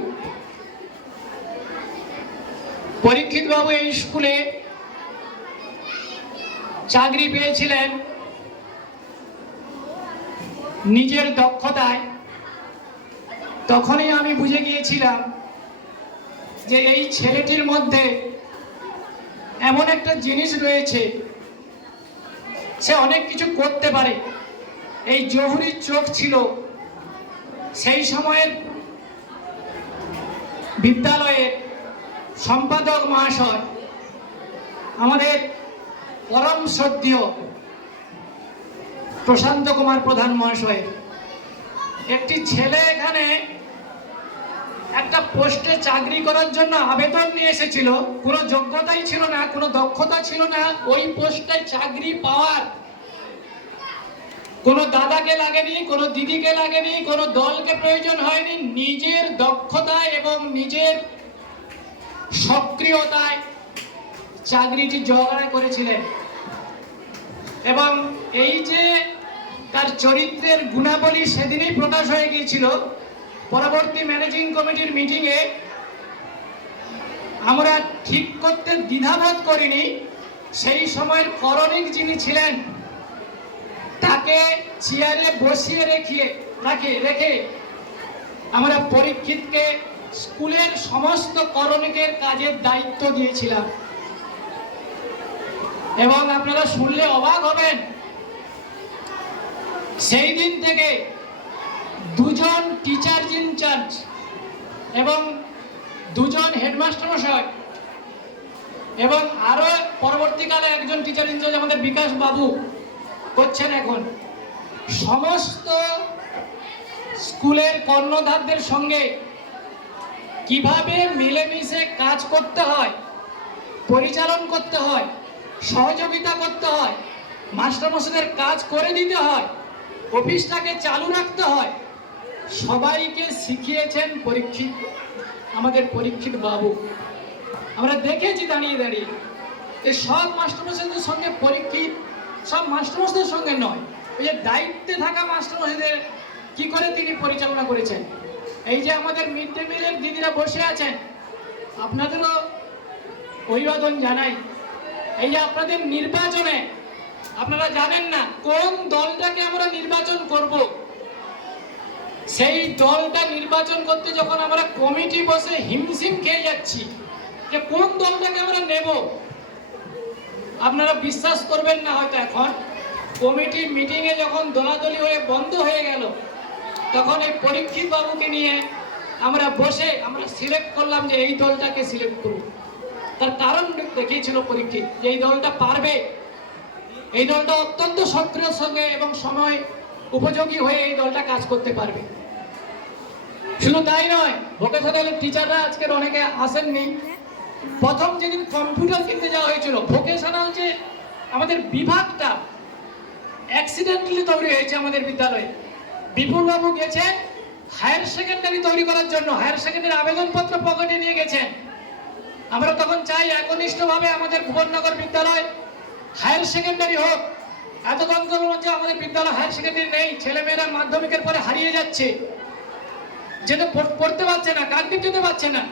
পরীক্ষিত বাবু এই স্কুলে চাকরি পেয়েছিলেন নিজের দক্ষতায়। তখনই আমি বুঝে গিয়েছিলাম যে এই ছেলেটির মধ্যে এমন একটা জিনিস রয়েছে, সে অনেক কিছু করতে পারে। এই জহুরির চোখ ছিল সেই সময়ের বিদ্যালয়ের সম্পাদক মহাশয়, আমাদের পরম শ্রদ্ধেয় প্রশান্ত কুমার প্রধান মহাশয়। একটি ছেলে এখানে একটা পোস্টে চাকরি করার জন্য আবেদন নিয়ে এসেছিল, কোনো যোগ্যতাই ছিল না, কোনো দক্ষতা ছিল না। ওই পোস্টে চাকরি পাওয়ার কোনো দাদাকে লাগেনি, কোনো দিদিকে লাগেনি, কোনো দলকে প্রয়োজন হয়নি। নিজের দক্ষতায় এবং নিজের সক্রিয়তায় চাকরিটি জোগাড় করেছিলেন। এবং এই যে তার চরিত্রের গুণাবলী সেদিনই প্রকাশ হয়ে গিয়েছিল। পরবর্তী ম্যানেজিং কমিটির মিটিংয়ে আমরা ঠিক করতে দ্বিধাবোধ করিনি। সেই সময়ের করণিক যিনি ছিলেন তাকে চেয়ারে বসিয়ে রেখে আমরা পরীক্ষিতকে স্কুলের সমস্ত করণিকের কাজের দায়িত্ব দিয়েছিলাম। এবং আপনারা শুনলে অবাক হবেন, সেই দিন থেকে দুজন টিচার ইনচার্জ এবং দুজন হেডমাস্টার মশাই এবং আরো পরবর্তীকালে একজন টিচার ইনচার্জ আমাদের বিকাশ বাবু করছেন এখন, সমস্ত স্কুলের কর্ণধারদের সঙ্গে কিভাবে মিলেমিশে কাজ করতে হয়, পরিচালন করতে হয়, সহযোগিতা করতে হয়, মাস্টারমশাইদের কাজ করে দিতে হয়, অফিসটাকে চালু রাখতে হয়, সবাইকে শিখিয়েছেন আমাদের পরীক্ষিত বাবু। আমরা দেখেছি দাঁড়িয়ে দাঁড়িয়ে এই সব মাস্টারমশাইদের সঙ্গে পরীক্ষিত, সব মাস্টারমশাইদের সঙ্গে নয়, ওই যে দায়িত্বে থাকা মাস্টারমশাইদের কি করে তিনি পরিচালনা করেছেন। এই যে আমাদের মিড ডে মিলের দিদিরা বসে আছেন, আপনাদেরও অভিবাদন জানাই। এই যে আপনাদের নির্বাচনে আপনারা জানেন না কোন দলটাকে আমরা নির্বাচন করব, সেই দলটা নির্বাচন করতে যখন আমরা কমিটি বসে হিমশিম খেয়ে যাচ্ছি যে কোন দলটাকে আমরা নেব, আপনারা বিশ্বাস করবেন না হয়তো এখন, কমিটির মিটিংয়ে যখন দলাদলি হয়ে বন্ধ হয়ে গেল, তখন এই পরীক্ষিত বাবুকে নিয়ে আমরা বসে আমরা সিলেক্ট করলাম যে এই দলটাকে সিলেক্ট করব। তার কারণ দেখিয়েছিল পরীক্ষিত যে এই দলটা পারবে, এই দলটা অত্যন্ত সক্রিয় সঙ্গে এবং সময় উপযোগী হয়ে এই দলটা কাজ করতে পারবে। শুধু তাই নয়, ভোকেশনালের টিচাররা আজকের অনেকে আসেননি। প্রথম যেদিন কম্পিউটার কিনতে যাওয়া হয়েছিল, ভোকেশনাল যে আমাদের বিভাগটা অ্যাক্সিডেন্টালি তৈরি হয়েছে আমাদের বিদ্যালয়ে। বিপুলবাবু গেছেন হায়ার সেকেন্ডারি তৈরি করার জন্য, হায়ার সেকেন্ডারি আবেদনপত্র পকেটে নিয়ে গেছেন। আমরা তখন চাই একনিষ্ঠভাবে আমাদের ভুবননগর বিদ্যালয় হায়ার সেকেন্ডারি হোক। এতক্ষণ মধ্যে আমাদের বিদ্যালয় হায়ার সেকেন্ডারি নেই, ছেলেমেয়েরা মাধ্যমিকের পরে হারিয়ে যাচ্ছে, যেটা পড়তে পারছে না, কান্দিতে যেতে পারছে না।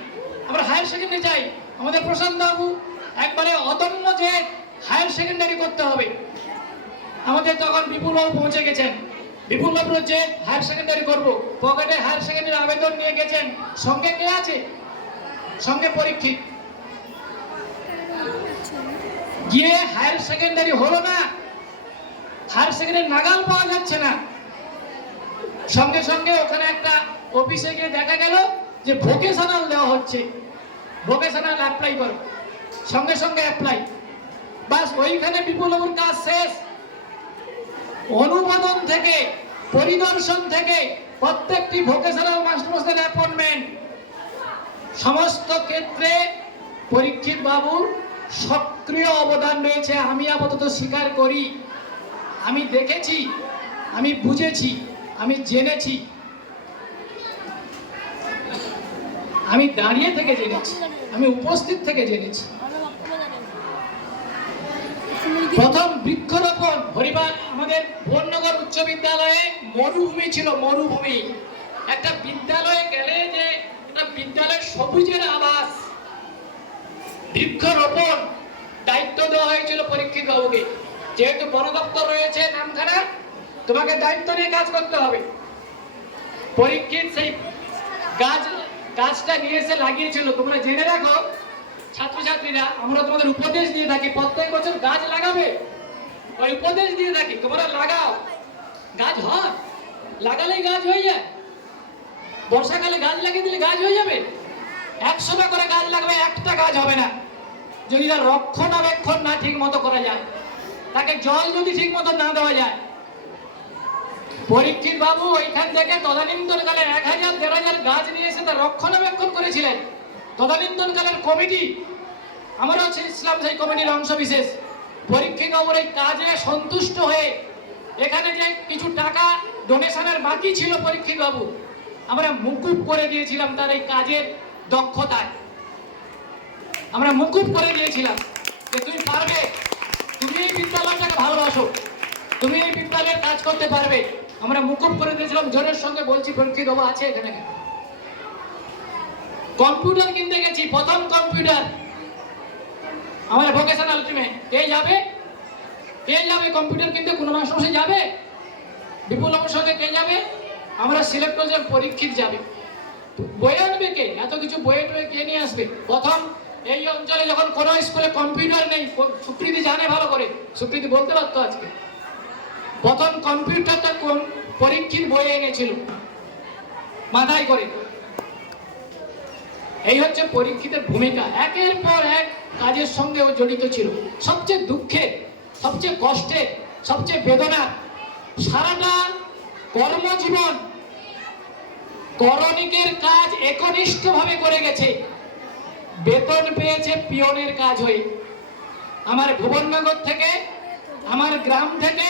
আমরা হায়ার সেকেন্ডারি চাই। আমাদের প্রশান্ত বাবু একবারে অদম্য যে হায়ার সেকেন্ডারি করতে হবে। আমাদের তখন বিপুলবাবু পৌঁছে গেছেন, বিপুলবাবু যে হায়ার সেকেন্ডারি করবো, পকেটে হায়ার সেকেন্ডারি আবেদন নিয়ে গেছেন। সঙ্গে কে আছে? সঙ্গে পরীক্ষিত। গিয়ে হায়ার সেকেন্ডারি হলো না, হায়ার সেকেন্ডারি নাগাল পাওয়া যাচ্ছে না। সঙ্গে সঙ্গে ওখানে একটা অফিসে গিয়ে দেখা গেল যে ভোকেশনাল দেওয়া হচ্ছে, ভোকেশনাল অ্যাপ্লাই করো, সঙ্গে সঙ্গে অ্যাপ্লাই। বাস ওইখানে বিপুলবাবুর কাজ শেষ। অনুমোদন থেকে, পরিদর্শন থেকে প্রত্যেকটি ভোকেশনাল মাস্টারমশাইয়ের অ্যাপয়েন্টমেন্ট, সমস্ত ক্ষেত্রে পরীক্ষিত বাবুর সক্রিয় অবদান রয়েছে। আমি আপাতত স্বীকার করি, আমি দেখেছি, আমি বুঝেছি, আমি জেনেছি, আমি দাঁড়িয়ে থেকে জেনেছি, আমি উপস্থিত থেকে জেনেছি। প্রথম বৃক্ষরোপণ হরিবার আমাদের ভুবননগর উচ্চ বিদ্যালয়ে মরুভূমি ছিল, মরুভূমি। একটা বিদ্যালয়ে গেলে যে একটা বিদ্যালয়ের সবুজের আবাস, বৃক্ষরোপণ দায়িত্ব দেওয়া হয়েছিল পরীক্ষিত বাবুকে। যেহেতু বন দপ্তর রয়েছে নামখানা, তোমাকে দায়িত্ব নিয়ে কাজ করতে হবে। পরীক্ষিত সেই গাছটা নিয়ে এসে লাগিয়েছিল। তোমরা জেনে রাখো ছাত্রছাত্রীরা, আমরা তোমাদের উপদেশ দিয়ে থাকি, প্রত্যেক বছর গাছ লাগাবে, ওই উপদেশ দিয়ে থাকি, তোমরা লাগাও। গাছ হয়, লাগালেই গাছ হয়ে যায়। বর্ষাকালে গাছ লাগিয়ে দিলে গাছ হয়ে যাবে। 100টা করে গাছ লাগবে, একটা গাছ হবে না যদি তার রক্ষণাবেক্ষণ না ঠিক মতো করা যায়, তাকে জল যদি ঠিক মতো না দেওয়া যায়। পরীক্ষিত বাবু ওইখান থেকে তদানীন্তনকালে 1000-1500 গাছ নিয়ে এসে তার রক্ষণাবেক্ষণ করেছিলেন। তদানীন্তনকালের কমিটি, আমরাও ছিলাম সেই কমিটির অংশ বিশেষ। পরীক্ষিত বাবুর এই কাজে সন্তুষ্ট হয়ে এখানে যে কিছু টাকা ডোনেশনের বাকি ছিল পরীক্ষিত বাবু, আমরা মুকুব করে দিয়েছিলাম তার এই কাজের দক্ষতায়। আমরা মুকুব করে দিয়েছিলাম যে তুমি পারবে, তুমি এই বিদ্যালয়টাকে ভালোবাসো, তুমি এই বিদ্যালয়ের কাজ করতে পারবে। আমরা মুকুব করে দিয়েছিলাম। জোরের সঙ্গে বলছি, পরীক্ষিত বাবু আছে এখানে। কম্পিউটার কিনতে গেছি, প্রথম কম্পিউটার আমাদের ভোকেশনাল টিমে। কে যাবে? কে যাবে কম্পিউটার কিনতে? কোনো মাস্টারমশাই যাবে? বিপুল বাবুর সঙ্গে কে যাবে? আমরা সিলেক্ট করছিলাম পরীক্ষিত যাবে। বই আনবে কে? এত কিছু বইয়ে টয়ে কে নিয়ে আসবে? প্রথম এই অঞ্চলে যখন কোনো স্কুলে কম্পিউটার নেই, সুকৃতি জানে ভালো করে, সুকৃতি বলতে পারতো আজকে, প্রথম কম্পিউটারটা কোন পরীক্ষিত বইয়ে এনেছিল মাথায় করে। এই হচ্ছে পরীক্ষিতের ভূমিকা। একের পর এক কাজের সঙ্গে ও জড়িত ছিল। সবচেয়ে দুঃখের, সবচেয়ে কষ্টের, সবচেয়ে বেদনা, সারাটা কর্মজীবন করণিকের কাজ একনিষ্ঠভাবে করে গেছে। বেতন পেয়েছে পিয়নের কাজ হয়ে। আমার ভুবননগর থেকে, আমার গ্রাম থেকে,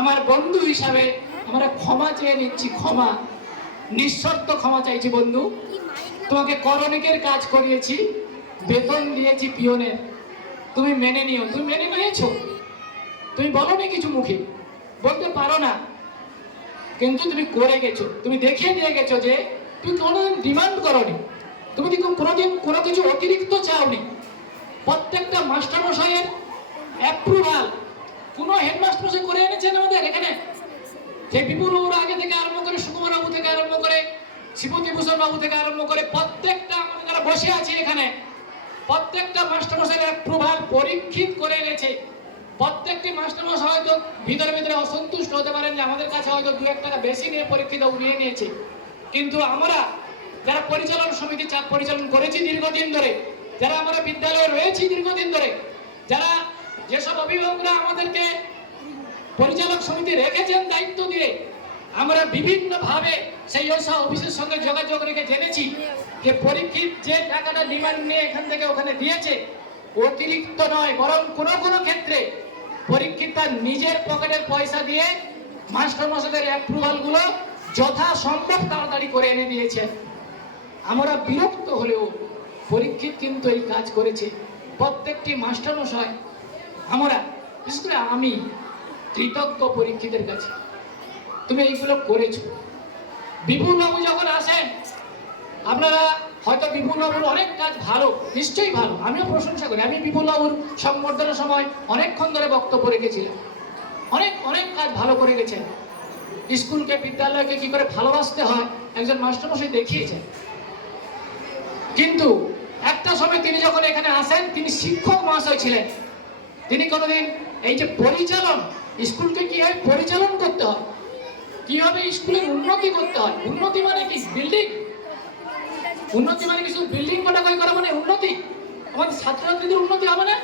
আমার বন্ধু হিসাবে আমরা ক্ষমা চেয়ে নিচ্ছি, ক্ষমা, নিঃশর্ত ক্ষমা চাইছি। বন্ধু, তোমাকে করণিকের কাজ করিয়েছি, বেতন দিয়েছি পিয়নের, তুমি মেনে নিও। তুমি মেনে নিয়েছো, তুমি বলোনি কিছু মুখে, বলতে পারো না, কিন্তু তুমি করে গেছো। তুমি দেখিয়ে দিয়ে গেছো যে তুমি কোনোদিন ডিমান্ড করোনি, তুমি কোনোদিন কোনো কিছু অতিরিক্ত চাওনি। প্রত্যেকটা মাস্টারমশাইয়ের অ্যাপ্রুভাল কোনো হেডমাস্টারমশাই করে এনেছেন আমাদের এখানে। সেই বিপুল বাবুর আগে থেকে আরম্ভ করে সুকুমার বাবু থেকে আরম্ভ করে শিবতিভূষণ বাবু থেকে আরম্ভ করে প্রত্যেকটা আমরা যারা বসে আছি এখানে প্রত্যেকটা মাস্টারমশাইয়ের অ্যাপ্রুভাল পরীক্ষিত করে এনেছে। প্রত্যেকটি মাস্টারমশাই হয়তো ভিতরে ভিতরে অসন্তুষ্ট হতে পারেন যে আমাদের কাছে হয়তো 2-1 টাকা বেশি নিয়ে পরীক্ষিত নিয়ে নিয়েছে, কিন্তু আমরা যারা পরিচালন সমিতি চাপ পরিচালন করেছি দীর্ঘদিন ধরে, যারা আমরা বিদ্যালয়ে রয়েছি দীর্ঘদিন ধরে, যারা যেসব অভিভাবকরা আমাদেরকে পরিচালক সমিতি রেখেছেন দায়িত্ব দিয়ে, আমরা বিভিন্নভাবে সেই অফিসের সঙ্গে যোগাযোগ রেখে জেনেছি যে পরীক্ষিত যে টাকাটা ডিমান্ড নিয়ে এখান থেকে ওখানে দিয়েছে অতিরিক্ত নয়, বরং কোনো কোনো ক্ষেত্রে পরীক্ষিত তার নিজের পকেটের পয়সা দিয়ে মাস্টারমশাইদের অ্যাপ্রুভালগুলো যথাসম্ভব তাড়াতাড়ি করে এনে দিয়েছে। আমরা বিরক্ত হলেও পরীক্ষিত কিন্তু এই কাজ করেছে। প্রত্যেকটি মাস্টারমশাই আমরা, বিশেষ করে আমি কৃতজ্ঞ পরীক্ষিতের কাছে, তুমি এইগুলো করেছো। বিপুলবাবু যখন আসেন আপনারা হয়তো বিপুলবাবুর অনেক কাজ ভালো, নিশ্চয়ই ভালো, আমিও প্রশংসা করি। আমি বিপুলবাবুর সংবর্ধনার সময় অনেকক্ষণ ধরে বক্তব্য রেখেছিলাম। অনেক কাজ ভালো করে গেছেন। স্কুলকে বিদ্যালয়কে কি করে ভালোবাসতে হয় একজন মাস্টারমশাই দেখিয়েছেন। কিন্তু একটা সময় তিনি যখন এখানে আসেন তিনি শিক্ষক মহাশয় ছিলেন। তিনি কোনোদিন এই যে পরিচালন, স্কুলকে কিভাবে পরিচালন করতে হয়, কিভাবে স্কুলের উন্নতি করতে হয়, উন্নতি মানে কি বিল্ডিং, উন্নতি মানে কি শুধু বিল্ডিং কোটাকয় করা মানে উন্নতি? আমাদের ছাত্রছাত্রীদের উন্নতি হবে না,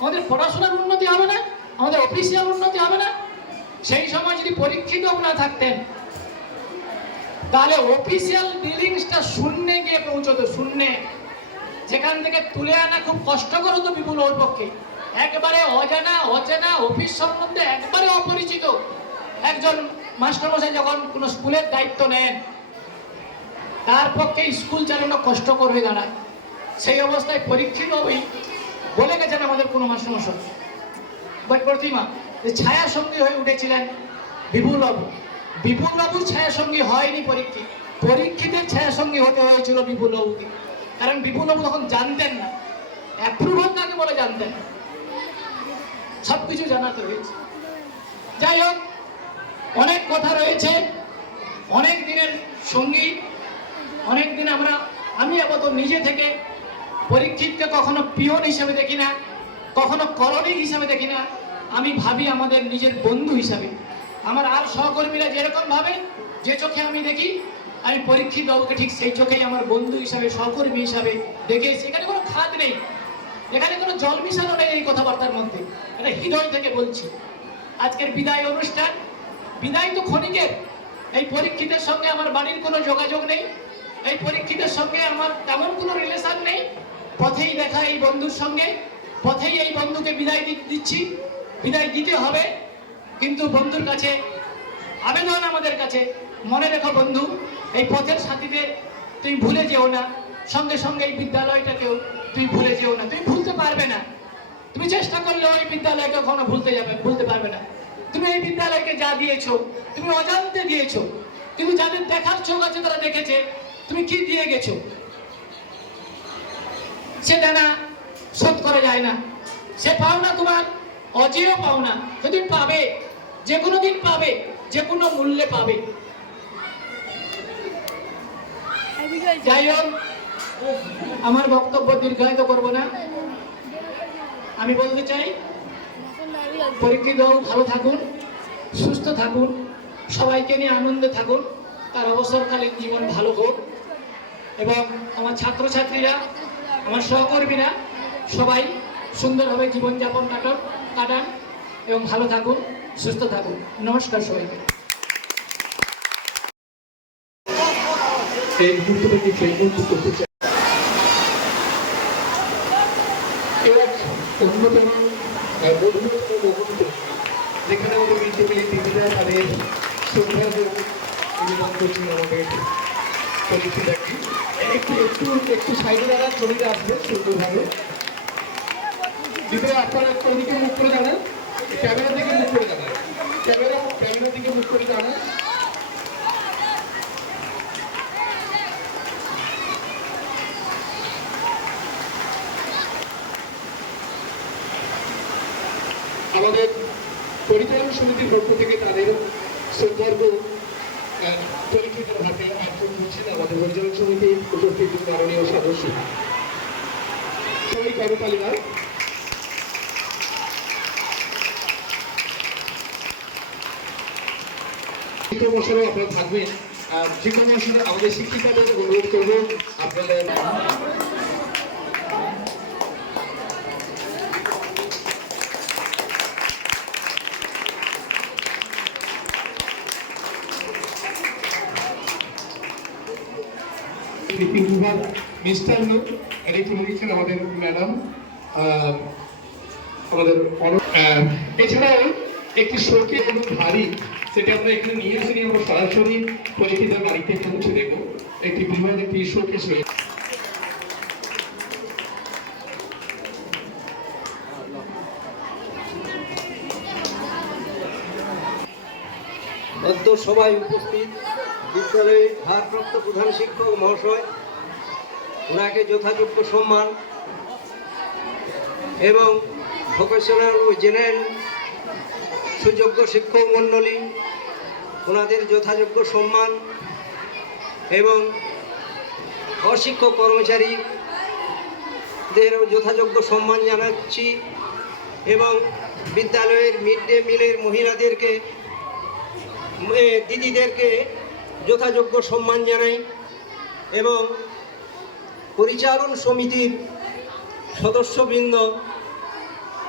আমাদের পড়াশোনার উন্নতি হবে না, আমাদের অফিসিয়াল উন্নতি হবে না? সেই সময় যদি পরীক্ষিত না থাকতেন তাহলে অফিসিয়াল বিল্ডিংসটা শূন্যে গিয়ে পৌঁছতো, শূন্যে, যেখান থেকে তুলে আনা খুব কষ্টকর হতো বিপুল ওর পক্ষে। একবারে অচেনা অফিস সম্বন্ধে একবারে অপরিচিত একজন মাস্টারমশাই যখন কোনো স্কুলের দায়িত্ব নেন তার পক্ষে স্কুল চালানো কষ্টকর হয়ে দাঁড়ায়। সেই অবস্থায় পরীক্ষিত হবেই বলে গেছেন আমাদের কোনো মাস্টারমশাই প্রতিমা যে ছায়া সঙ্গী হয়ে উঠেছিলেন বিপুলবাবু। বিপুলবাবুর ছায়া সঙ্গী হয়নি পরীক্ষিতের ছায়া সঙ্গী হতে হয়েছিল বিপুলবাবুকে। কারণ বিপুলবাবু তখন জানতেন না অ্যাপ্রুভাল কাকে বলে, জানতেন না, সবকিছু জানাতে হয়েছে। যাই হোক, অনেক কথা রয়েছে, অনেক দিনের সঙ্গী, অনেক দিন আমি আপাতত নিজে থেকে পরীক্ষিতকে কখনো পিয়ন হিসেবে দেখি না, কখনো কলোনি হিসেবে দেখি না, আমি ভাবি আমাদের নিজের বন্ধু হিসাবে। আমার আর সহকর্মীরা যেরকম ভাবে, যে চোখে আমি দেখি, আমি পরীক্ষিত বাবুকে ঠিক সেই চোখেই আমার বন্ধু হিসাবে, সহকর্মী হিসাবে দেখে। সেখানে কোনো খাদ নেই, এখানে কোনো জল মিশানো নেই এই কথাবার্তার মধ্যে, এটা হৃদয় থেকে বলছি। আজকের বিদায় অনুষ্ঠান, বিদায় তো ক্ষণিকের। এই পরীক্ষিতের সঙ্গে আমার বাড়ির কোনো যোগাযোগ নেই, এই পরীক্ষিতের সঙ্গে আমার তেমন কোনো রিলেশন নেই। পথেই দেখা এই বন্ধুর সঙ্গে, পথেই এই বন্ধুকে বিদায় দিচ্ছি, বিদায় দিতে হবে। কিন্তু বন্ধুর কাছে আবেদন, আমাদের কাছে, মনে রেখো বন্ধু, এই পথের সাথীদের তুমি ভুলে যেও না, সঙ্গে সঙ্গে এই বিদ্যালয়টাকেও তুমি ভুলে যেও না। তুমি ভুলতে পারবে না, তুমি চেষ্টা করলেও এই বিদ্যালয়কে কখনো ভুলতে পারবে না। তুমি এই বিদ্যালয়কে যা দিয়েছো তুমি অজান্তে দিয়েছো, কিন্তু যাদের দেখার চোখ আছে তারা দেখেছে তুমি কি দিয়ে গেছো। সে দেনা শোধ করা যায় না, সে পাওনা তোমার অজেয় পাওনা, যদি পাবে, যে কোনো দিন পাবে, যে কোনো মূল্যে পাবে। যাই হোক, আমার বক্তব্য দীর্ঘায়িত করব না। আমি বলতে চাই পরীক্ষিত ভালো থাকুন, সুস্থ থাকুন, সবাইকে নিয়ে আনন্দে থাকুন, তার অবসরকালীন জীবন ভালো হোক, এবং আমার ছাত্রছাত্রীরা, আমার সহকর্মীরা সবাই সুন্দরভাবে জীবনযাপন কাটান এবং ভালো থাকুন, সুস্থ থাকুন। নমস্কার সবাইকে। এই মুহূর্তটাকে প্রেমবন্ধু করতে চাই। অন্যতম মুহূর্ত যেখানে আমাদের মিড ডে মিলের দিদিরা তাদের শ্রদ্ধা নিবেদন করছেন আমাদের পরীক্ষিতাকে। একটু সাইডে দাঁড়ান, ছবিটা আসবে সুন্দরভাবে। দিদিরা আপনারা ওদিকে মুখ করে দাঁড়ান, ক্যামেরা দিকে মুখ করে দাঁড়ান, ক্যামেরা দিকে মুখ করে দাঁড়ান। আমাদের পরিচালন সমিতির পক্ষ থেকে তাদের সৌভাগ্য পরীক্ষিতের হাতে আর্পণ করছেন আমাদের পরিচালক সমিতির উপস্থিত মাননীয় সদস্য। সবাই করতালি দাও। শিক্ষক মশাইও আপনারা থাকবেন। শিক্ষক মশাই আমাদের শিক্ষিকাদের অনুরোধ করবো আপনাদের বিভাগ মিষ্টান্ন রেখে দিয়েছেন আমাদের ম্যাডাম। আমাদের এছাড়াও একটি শোকে এবং ভারী সেটা আমরা এখানে নিয়ে এসে নিয়ে আমরা সরাসরি পরীক্ষিতার বাড়িতে পৌঁছে দেবো। একটি বিভাগ একটি শোকেস হয়ে অদ্য সভায় উপস্থিত বিদ্যালয়ের ভারপ্রাপ্ত প্রধান শিক্ষক মহাশয়, ওনাকে যথাযোগ্য সম্মান এবং ভোকেশনাল ও জেনারেল সুযোগ্য শিক্ষক মণ্ডলী ওনাদের যথাযোগ্য সম্মান এবং অশিক্ষক কর্মচারীদেরও যথাযোগ্য সম্মান জানাচ্ছি এবং বিদ্যালয়ের মিড ডে মিলের মহিলাদেরকে দিদিদেরকে যথাযোগ্য সম্মান জানাই এবং পরিচালন সমিতির সদস্যবৃন্দ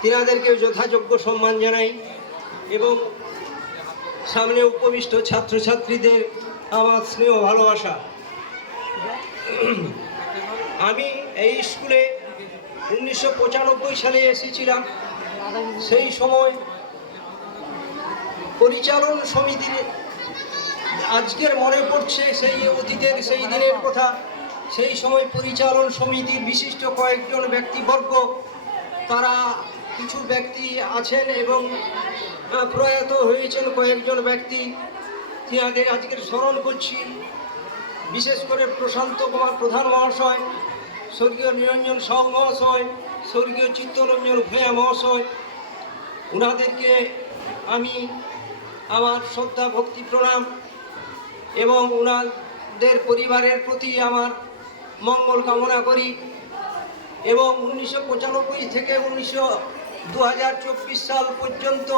তিনাদেরকে যথাযোগ্য সম্মান জানাই এবং সামনে উপবিষ্ট ছাত্রছাত্রীদের আমার স্নেহ ভালোবাসা। আমি এই স্কুলে 1995 সালে এসেছিলাম। সেই সময় পরিচালন সমিতির আজকের মনে পড়ছে সেই অতীতের সেই দিনের কথা। সেই সময় পরিচালন সমিতির বিশিষ্ট কয়েকজন ব্যক্তিবর্গ, তারা কিছু ব্যক্তি আছেন এবং প্রয়াত হয়েছেন কয়েকজন ব্যক্তি, তিনাদের আজকের স্মরণ করছি। বিশেষ করে প্রশান্ত কুমার প্রধান মহাশয়, স্বর্গীয় নিরঞ্জন সাউ মহাশয়, স্বর্গীয় চিত্তরঞ্জন ভূঁইয়া মহাশয়, ওনাদেরকে আমি আমার শ্রদ্ধা ভক্তি প্রণাম এবং ওনাদের পরিবারের প্রতি আমার মঙ্গল কামনা করি। এবং 1995 থেকে 2024 সাল পর্যন্ত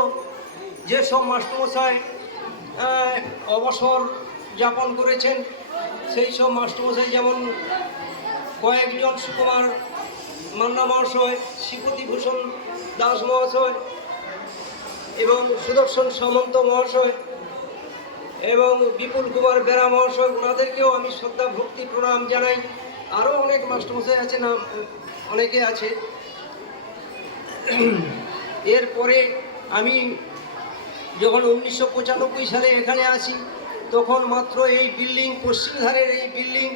যেসব মাস্টারমশাই অবসর যাপন করেছেন, সেই সব মাস্টারমশাই যেমন কয়েকজন সুকুমার মান্না মহাশয়, শ্রীপতিভূষণ দাস মহাশয় এবং সুদর্শন সামন্ত মহাশয় এবং বিপুল কুমার বেরা মহাশয়, ওনাদেরকেও আমি শ্রদ্ধা ভক্তি প্রণাম জানাই। আরও অনেক মাস্টারমশাই আছে, না অনেকে আছে। এরপরে আমি যখন 1995 সালে এখানে আসি, তখন মাত্র এই বিল্ডিং, পশ্চিম ধারের এই বিল্ডিং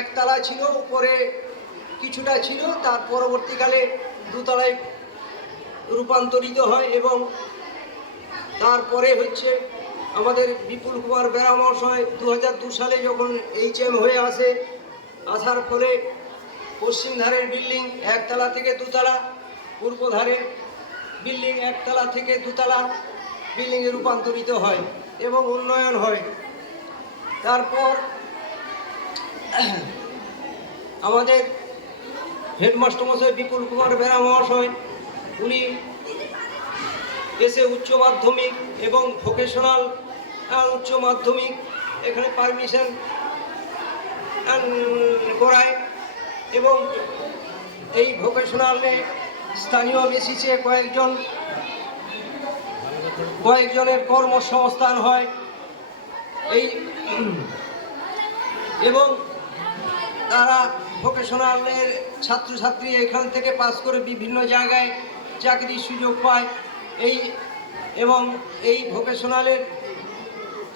একতলা ছিল, উপরে কিছুটা ছিল, তার পরবর্তীকালে দোতলায় রূপান্তরিত হয় এবং তারপরে হচ্ছে আমাদের বিপুল কুমার বেরা মহাশয় 2002 সালে যখন HM হয়ে আসে, আসার ফলে পশ্চিম ধারের বিল্ডিং একতলা থেকে দোতলা, পূর্ব ধারের বিল্ডিং একতলা থেকে দোতলা বিল্ডিংয়ে রূপান্তরিত হয় এবং উন্নয়ন হয়। তারপর আমাদের হেডমাস্টার মশাই বিপুল কুমার বেরা মহাশয়, উনি এসে উচ্চ মাধ্যমিক এবং ভোকেশনাল উচ্চ মাধ্যমিক এখানে পারমিশন করায় এবং এই ভোকেশনালে স্থানীয় বেসিসে কয়েকজনের কর্মসংস্থান হয় এই এবং তারা ভোকেশনালের ছাত্রছাত্রী এখান থেকে পাস করে বিভিন্ন জায়গায় চাকরির সুযোগ পায়। এবং এই ভোকেশনালের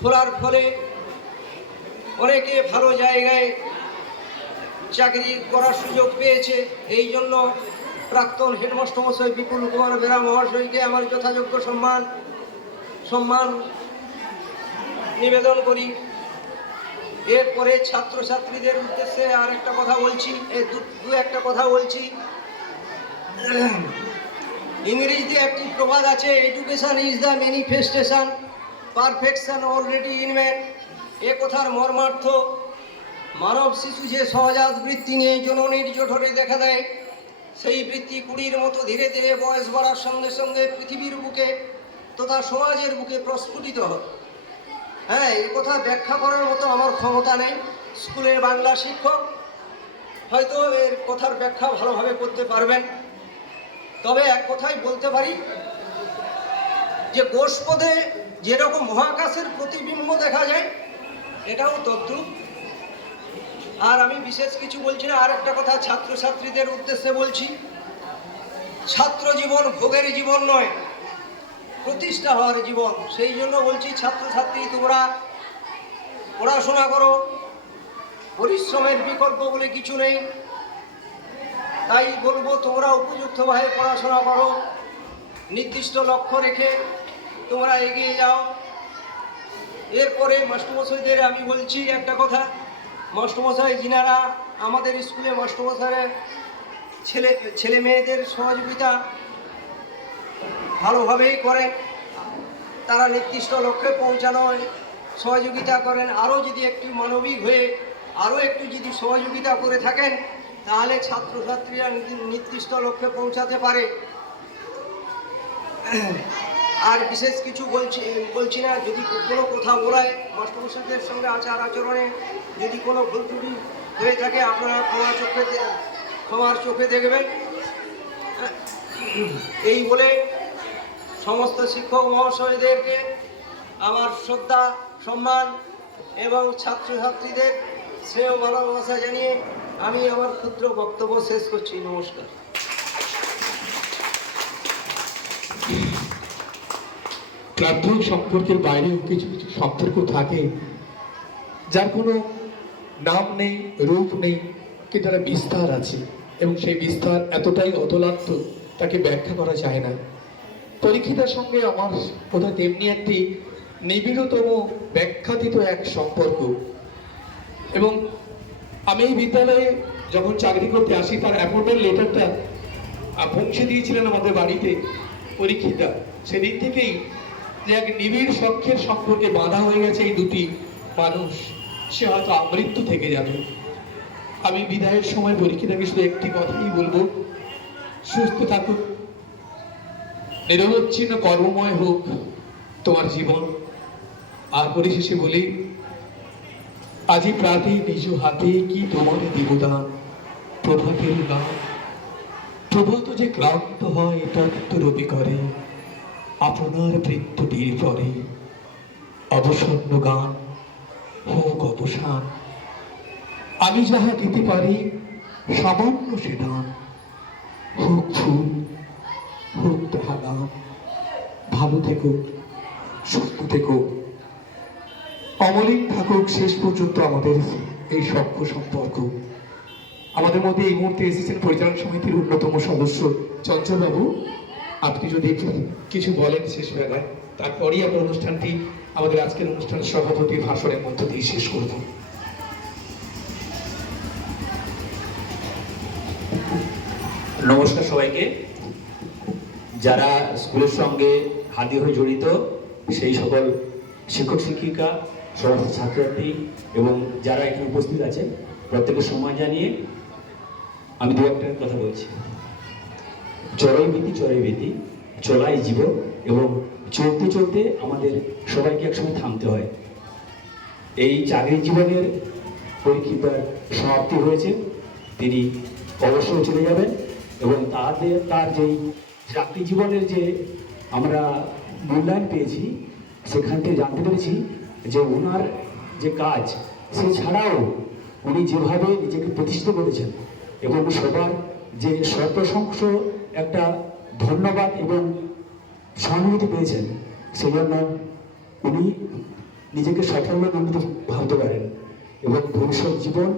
খোলার ফলে অনেকে ভালো জায়গায় চাকরি করার সুযোগ পেয়েছে। এই জন্য প্রাক্তন হেডমাস্টার মশাই বিপুল কুমার বেরা মহাশয়কে আমার যথাযোগ্য সম্মান নিবেদন করি। এরপরে ছাত্রছাত্রীদের উদ্দেশ্যে আর একটা কথা বলছি, একটা কথা বলছি। ইংরেজিতে একটি প্রবাদ আছে, education is the manifestation, perfection already in man. এ কথার মর্মার্থ মানব শিশু যে সহজাত বৃত্তি নিয়ে জননীর জঠরে দেখা দেয়, সেই বৃত্তি কুড়ির মতো ধীরে ধীরে বয়স বাড়ার সঙ্গে সঙ্গে পৃথিবীর বুকে তথা সমাজের বুকে প্রস্ফুটিত হয়। হ্যাঁ, এ কথা ব্যাখ্যা করার মতো আমার ক্ষমতা নেই। স্কুলের বাংলা শিক্ষক হয়তো এর কথার ব্যাখ্যা ভালোভাবে করতে পারবেন। তবে এক কথাই বলতে পারি যে গোষ্পদে যেরকম মহাকাশের প্রতিবিম্ব দেখা যায়, এটাও তদ্রূপ। আর আমি বিশেষ কিছু বলছি না। আর একটা কথা ছাত্রছাত্রীদের উদ্দেশ্যে বলছি, ছাত্র জীবন ভোগের জীবন নয়, প্রতিষ্ঠা হওয়ার জীবন। সেই জন্য বলছি, ছাত্রছাত্রী তোমরা পড়াশোনা করো, পরিশ্রমের বিকল্প বলে কিছু নেই। তাই বলবো তোমরা উপযুক্তভাবে পড়াশোনা করো, নির্দিষ্ট লক্ষ্য রেখে তোমরা এগিয়ে যাও। এরপরে মাস্টারমশাইদের আমি বলছি একটা কথা, মাস্টারমশাই যিনারা আমাদের স্কুলে মাস্টারমশাইয়ের ছেলে মেয়েদের সহযোগিতা ভালোভাবেই করেন, তারা নির্দিষ্ট লক্ষ্যে পৌঁছানোয় সহযোগিতা করেন। আরও যদি একটু মানবিক হয়ে আরও একটু যদি সহযোগিতা করে থাকেন, তাহলে ছাত্রছাত্রীরা নির্দিষ্ট লক্ষ্যে পৌঁছাতে পারে। আর বিশেষ কিছু বলছি না। যদি কোনো কথা বলায় মাস্টারমশাইদের সঙ্গে আচার আচরণে যদি কোনো ভুল ত্রুটি হয়ে থাকে, আপনারা ক্ষমার চোখে দেখবেন। এই বলে সমস্ত শিক্ষক মহাশয়দেরকে আমার শ্রদ্ধা সম্মান এবং ছাত্রছাত্রীদের স্নেহ ভালোবাসা জানিয়ে আমি আমার ক্ষুদ্র বক্তব্য শেষ করছি। নমস্কার। প্রাথমিক সম্পর্কের বাইরেও কিছু কিছু সম্পর্ক থাকে যার কোনো নাম নেই, রূপ নেই, কিন্তু একটা বিস্তার আছে, এবং সেই বিস্তার এতটাই অতলান্ত তাকে ব্যাখ্যা করা যায় না। পরীক্ষিতার সঙ্গে আমার বোধহয় তেমনি একটি নিবিড়তম ব্যাখ্যাতীত এক সম্পর্ক। এবং আমি এই বিদ্যালয়ে যখন চাকরি করতে আসি, তার অ্যাপয়েন্টমেন্ট লেটারটা পৌঁছে দিয়েছিলেন আমাদের বাড়িতে পরীক্ষিতা। সেদিন থেকেই যে এক নিবিড় সখ্যের সম্পর্কে বাঁধা হয়ে গেছে এই দুটি মানুষ, সে হয়তো আমৃত্যু থেকে যাবে। আমি বিদায়ের সময় পরীক্ষিতাকে শুধু একটি কথাই বলবো, সুস্থ থাকুক, নিরবচ্ছিন্ন কর্মময় হোক তোমার জীবন। আর পরিশেষে বলি, আজি প্রাতে নিজ হাতে কি তোমার দিবদান, প্রভাতের গান। প্রভাত যে ক্লান্ত হয় তত্ত্ব রবি করে, আপনার বৃত্তটির পরে অবসন্ন গান হোক অবসান। আমি যাহা দিতে পারি সামান্য সে দান, হোক ফুল হোক তাহা দান। ভালো থেকো, সুস্থ থেকো, অমলিন থাকুক শেষ পর্যন্ত আমাদের এই সখ্য সম্পর্ক। আমাদের মধ্যে এই মুহূর্তে এসেছেন পরিচালনা সমিতির অন্যতম সদস্য চঞ্চলবাবু। আপনি যদি কিছু বলেন শেষ বেলায়, তারপরেই আমরা অনুষ্ঠানটি আমাদের আজকের অনুষ্ঠানের সভাপতির ভাষণের মধ্য দিয়ে শেষ করব। নমস্কার সবাইকে। যারা স্কুলের সঙ্গে হাতে হয়ে জড়িত সেই সকল শিক্ষক শিক্ষিকা, সমস্ত ছাত্রছাত্রী এবং যারা এখানে উপস্থিত আছে, প্রত্যেকের সম্মান জানিয়ে আমি দু একটা কথা বলছি। চড়াই ভীতি চলাই জীবন, এবং চলতে চলতে আমাদের সবাইকে একসঙ্গে থামতে হয়। এই চাকরি জীবনের পরীক্ষিতার সমাপ্তি হয়েছে, তিনি অবশ্যই চলে যাবেন, এবং তার যেই চাকরি জীবনের যে আমরা মূল্যায়ন পেয়েছি, সেখান থেকে জানতে পেরেছি যে ওনার যে কাজ, সে ছাড়াও উনি যেভাবে নিজেকে প্রতিষ্ঠিত করেছেন এবং সবার যে সপ্রশংস একটা ধন্যবাদ এবং সহানুভূতি পেয়েছেন, সেই জন্য উনি নিজেকে সাফল্যমণ্ডিত ভাবতে পারেন, এবং ভবিষ্যৎ জীবন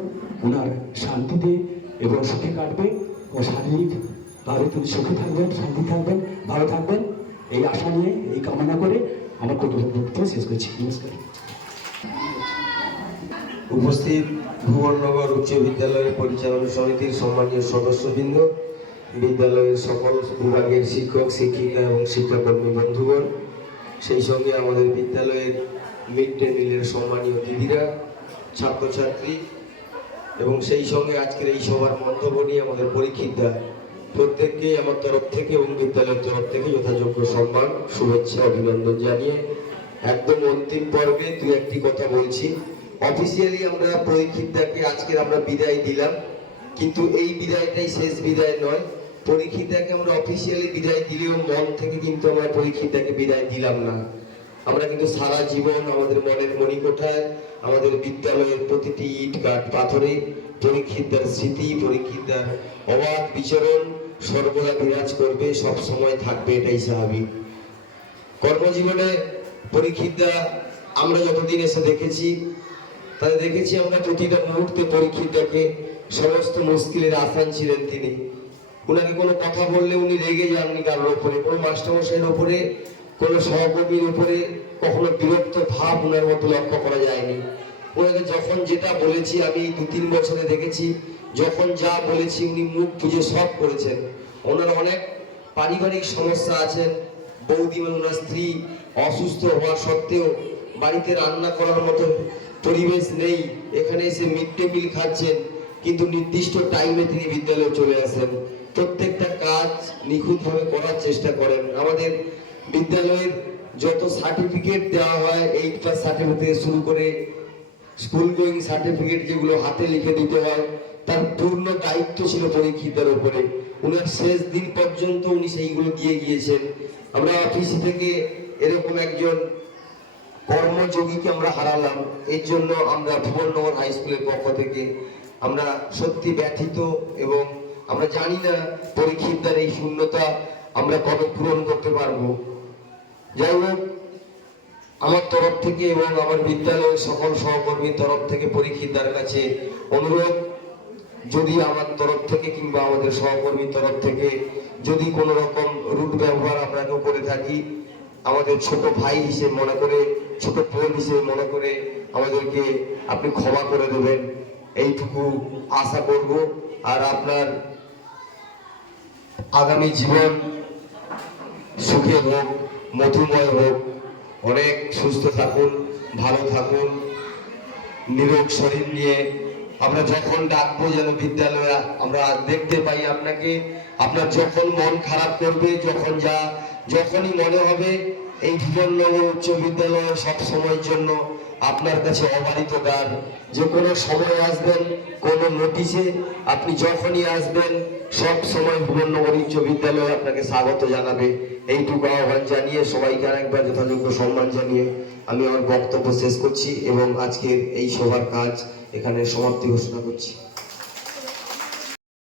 ওনার শান্তিতে এবং সুখে কাটবে, ও শারীরিকভাবে তিনি সুখে থাকবেন, শান্তি থাকবেন, ভালো থাকবেন, এই আশা নিয়ে, এই কামনা করে আমার বক্তব্য শেষ করছি। নমস্কার। উপস্থিত ভুবননগর উচ্চ বিদ্যালয়ের পরিচালনা সমিতির সম্মানীয় সদস্যবৃন্দ, বিদ্যালয়ের সকল বিভাগের শিক্ষক শিক্ষিকা এবং শিক্ষাকর্মী বন্ধুগণ, সেই সঙ্গে আমাদের বিদ্যালয়ের মিড ডে মিলের সম্মানীয় দিদিরা, ছাত্রছাত্রী এবং সেই সঙ্গে আজকের এই সভার মন্তব্য নিয়ে আমাদের পরীক্ষিতরা, প্রত্যেককে আমার তরফ থেকে এবং বিদ্যালয়ের তরফ থেকে যথাযোগ্য সম্মান, শুভেচ্ছা, অভিনন্দন জানিয়ে একদম অন্তিম পর্বে দু একটি কথা বলছি। অফিসিয়ালি আমরা পরীক্ষিতদাকে আজকের আমরা বিদায় দিলাম, কিন্তু এই বিদায়টাই শেষ বিদায় নয়। পরীক্ষিতদাকে আমরা অফিসিয়ালি বিদায় দিলেও মন থেকে কিন্তু আমরা পরীক্ষিতদাকে বিদায় দিলাম না। আমরা কিন্তু সারা জীবন আমাদের মনের মণিকোঠায়, আমাদের বিদ্যালয়ের প্রতিটি ইট কাঠ পাথরে পরীক্ষিতদার স্মৃতি, পরীক্ষিতদার অবাধ বিচরণ সর্বদা বিরাজ করবে, সব সময় থাকবে, এটাই স্বাভাবিক। কর্মজীবনে পরীক্ষিতদা আমরা যতদিন এসে দেখেছি, তাহলে দেখেছি আমরা প্রতিটা মুহূর্তে পরীক্ষিতদাকে সমস্ত মুশকিলের আসান ছিলেন তিনি। উনাকে কোনো কথা বললে উনি রেগে যাননি কারোর উপরে, কোনো মাস্টারমশাইয়ের উপরে, কোনো সহকর্মীর উপরে কখনো বিরক্ত ভাব উনার মতো লক্ষ্য করা যায়নি। ওনাকে যখন যেটা বলেছি, আমি 2-3 বছরে দেখেছি, যখন যা বলেছি উনি মুখ বুঝে সব করেছেন। ওনার অনেক পারিবারিক সমস্যা আছেন, বৌদি মানে ওনার স্ত্রী অসুস্থ হওয়া সত্ত্বেও বাড়িতে রান্না করার মতো পরিবেশ নেই, এখানে এসে মিড ডে মিল খাচ্ছেন, কিন্তু নির্দিষ্ট টাইমে তিনি বিদ্যালয়ে চলে আসেন, প্রত্যেকটা কাজ নিখুঁতভাবে করার চেষ্টা করেন। আমাদের বিদ্যালয়ের যত সার্টিফিকেট দেওয়া হয়, 8 ক্লাস সার্টিফিকেট থেকে শুরু করে স্কুল গোয়িং সার্টিফিকেট যেগুলো হাতে লিখে দিতে হয়, তার পূর্ণ দায়িত্ব ছিল পরীক্ষিতার উপরে। উনার শেষ দিন পর্যন্ত উনি সেইগুলো দিয়ে গিয়েছেন। আমরা অফিস থেকে এরকম একজন কর্মযোগীকে আমরা হারালাম, এর জন্য আমরা ভুবননগর হাই স্কুলের পক্ষ থেকে আমরা সত্যি ব্যথিত এবং আমরা জানি না পরীক্ষিতদার এই শূন্যতা আমরা কবে পূরণ করতে পারবো। যাই হোক, আমার তরফ থেকে এবং আমার বিদ্যালয়ের সকল সহকর্মীর তরফ থেকে পরীক্ষিতদার কাছে অনুরোধ, যদি আমার তরফ থেকে কিংবা আমাদের সহকর্মীর তরফ থেকে যদি কোনো রকম রুট ব্যবহার আমরা কেউ করে থাকি, আমাদের ছোট ভাই হিসেবে মনে করে, ছোট বোন হিসেবে মনে করে আমাদেরকে আপনি ক্ষমা করে দেবেন, এইটুকু আশা করব। আর আপনার আগামী জীবন সুখে হোক, মধুময় হোক, অনেক সুস্থ থাকুন, ভালো থাকুন, নিরোগ শরীর নিয়ে আমরা যখন ডাকবো যেন বিদ্যালয়ে আমরা দেখতে পাই আপনাকে। আপনার যখন মন খারাপ করবে, যখনই মনে হবে, এই ভুবননগর উচ্চ বিদ্যালয় সব সময়ের জন্য আপনার কাছে অবারিত দ্বার। যে কোনো সময় আসবেন, কোনো নোটিশে আপনি যখনই আসবেন, সব সময় ভুবননগর উচ্চ বিদ্যালয় আপনাকে স্বাগত জানাবে। এইটুকু আহ্বান জানিয়ে সবাইকে আরেকবার যথাযোগ্য সম্মান জানিয়ে আমি আমার বক্তব্য শেষ করছি এবং আজকের এই সভার কাজ এখানে সমাপ্তি ঘোষণা করছি।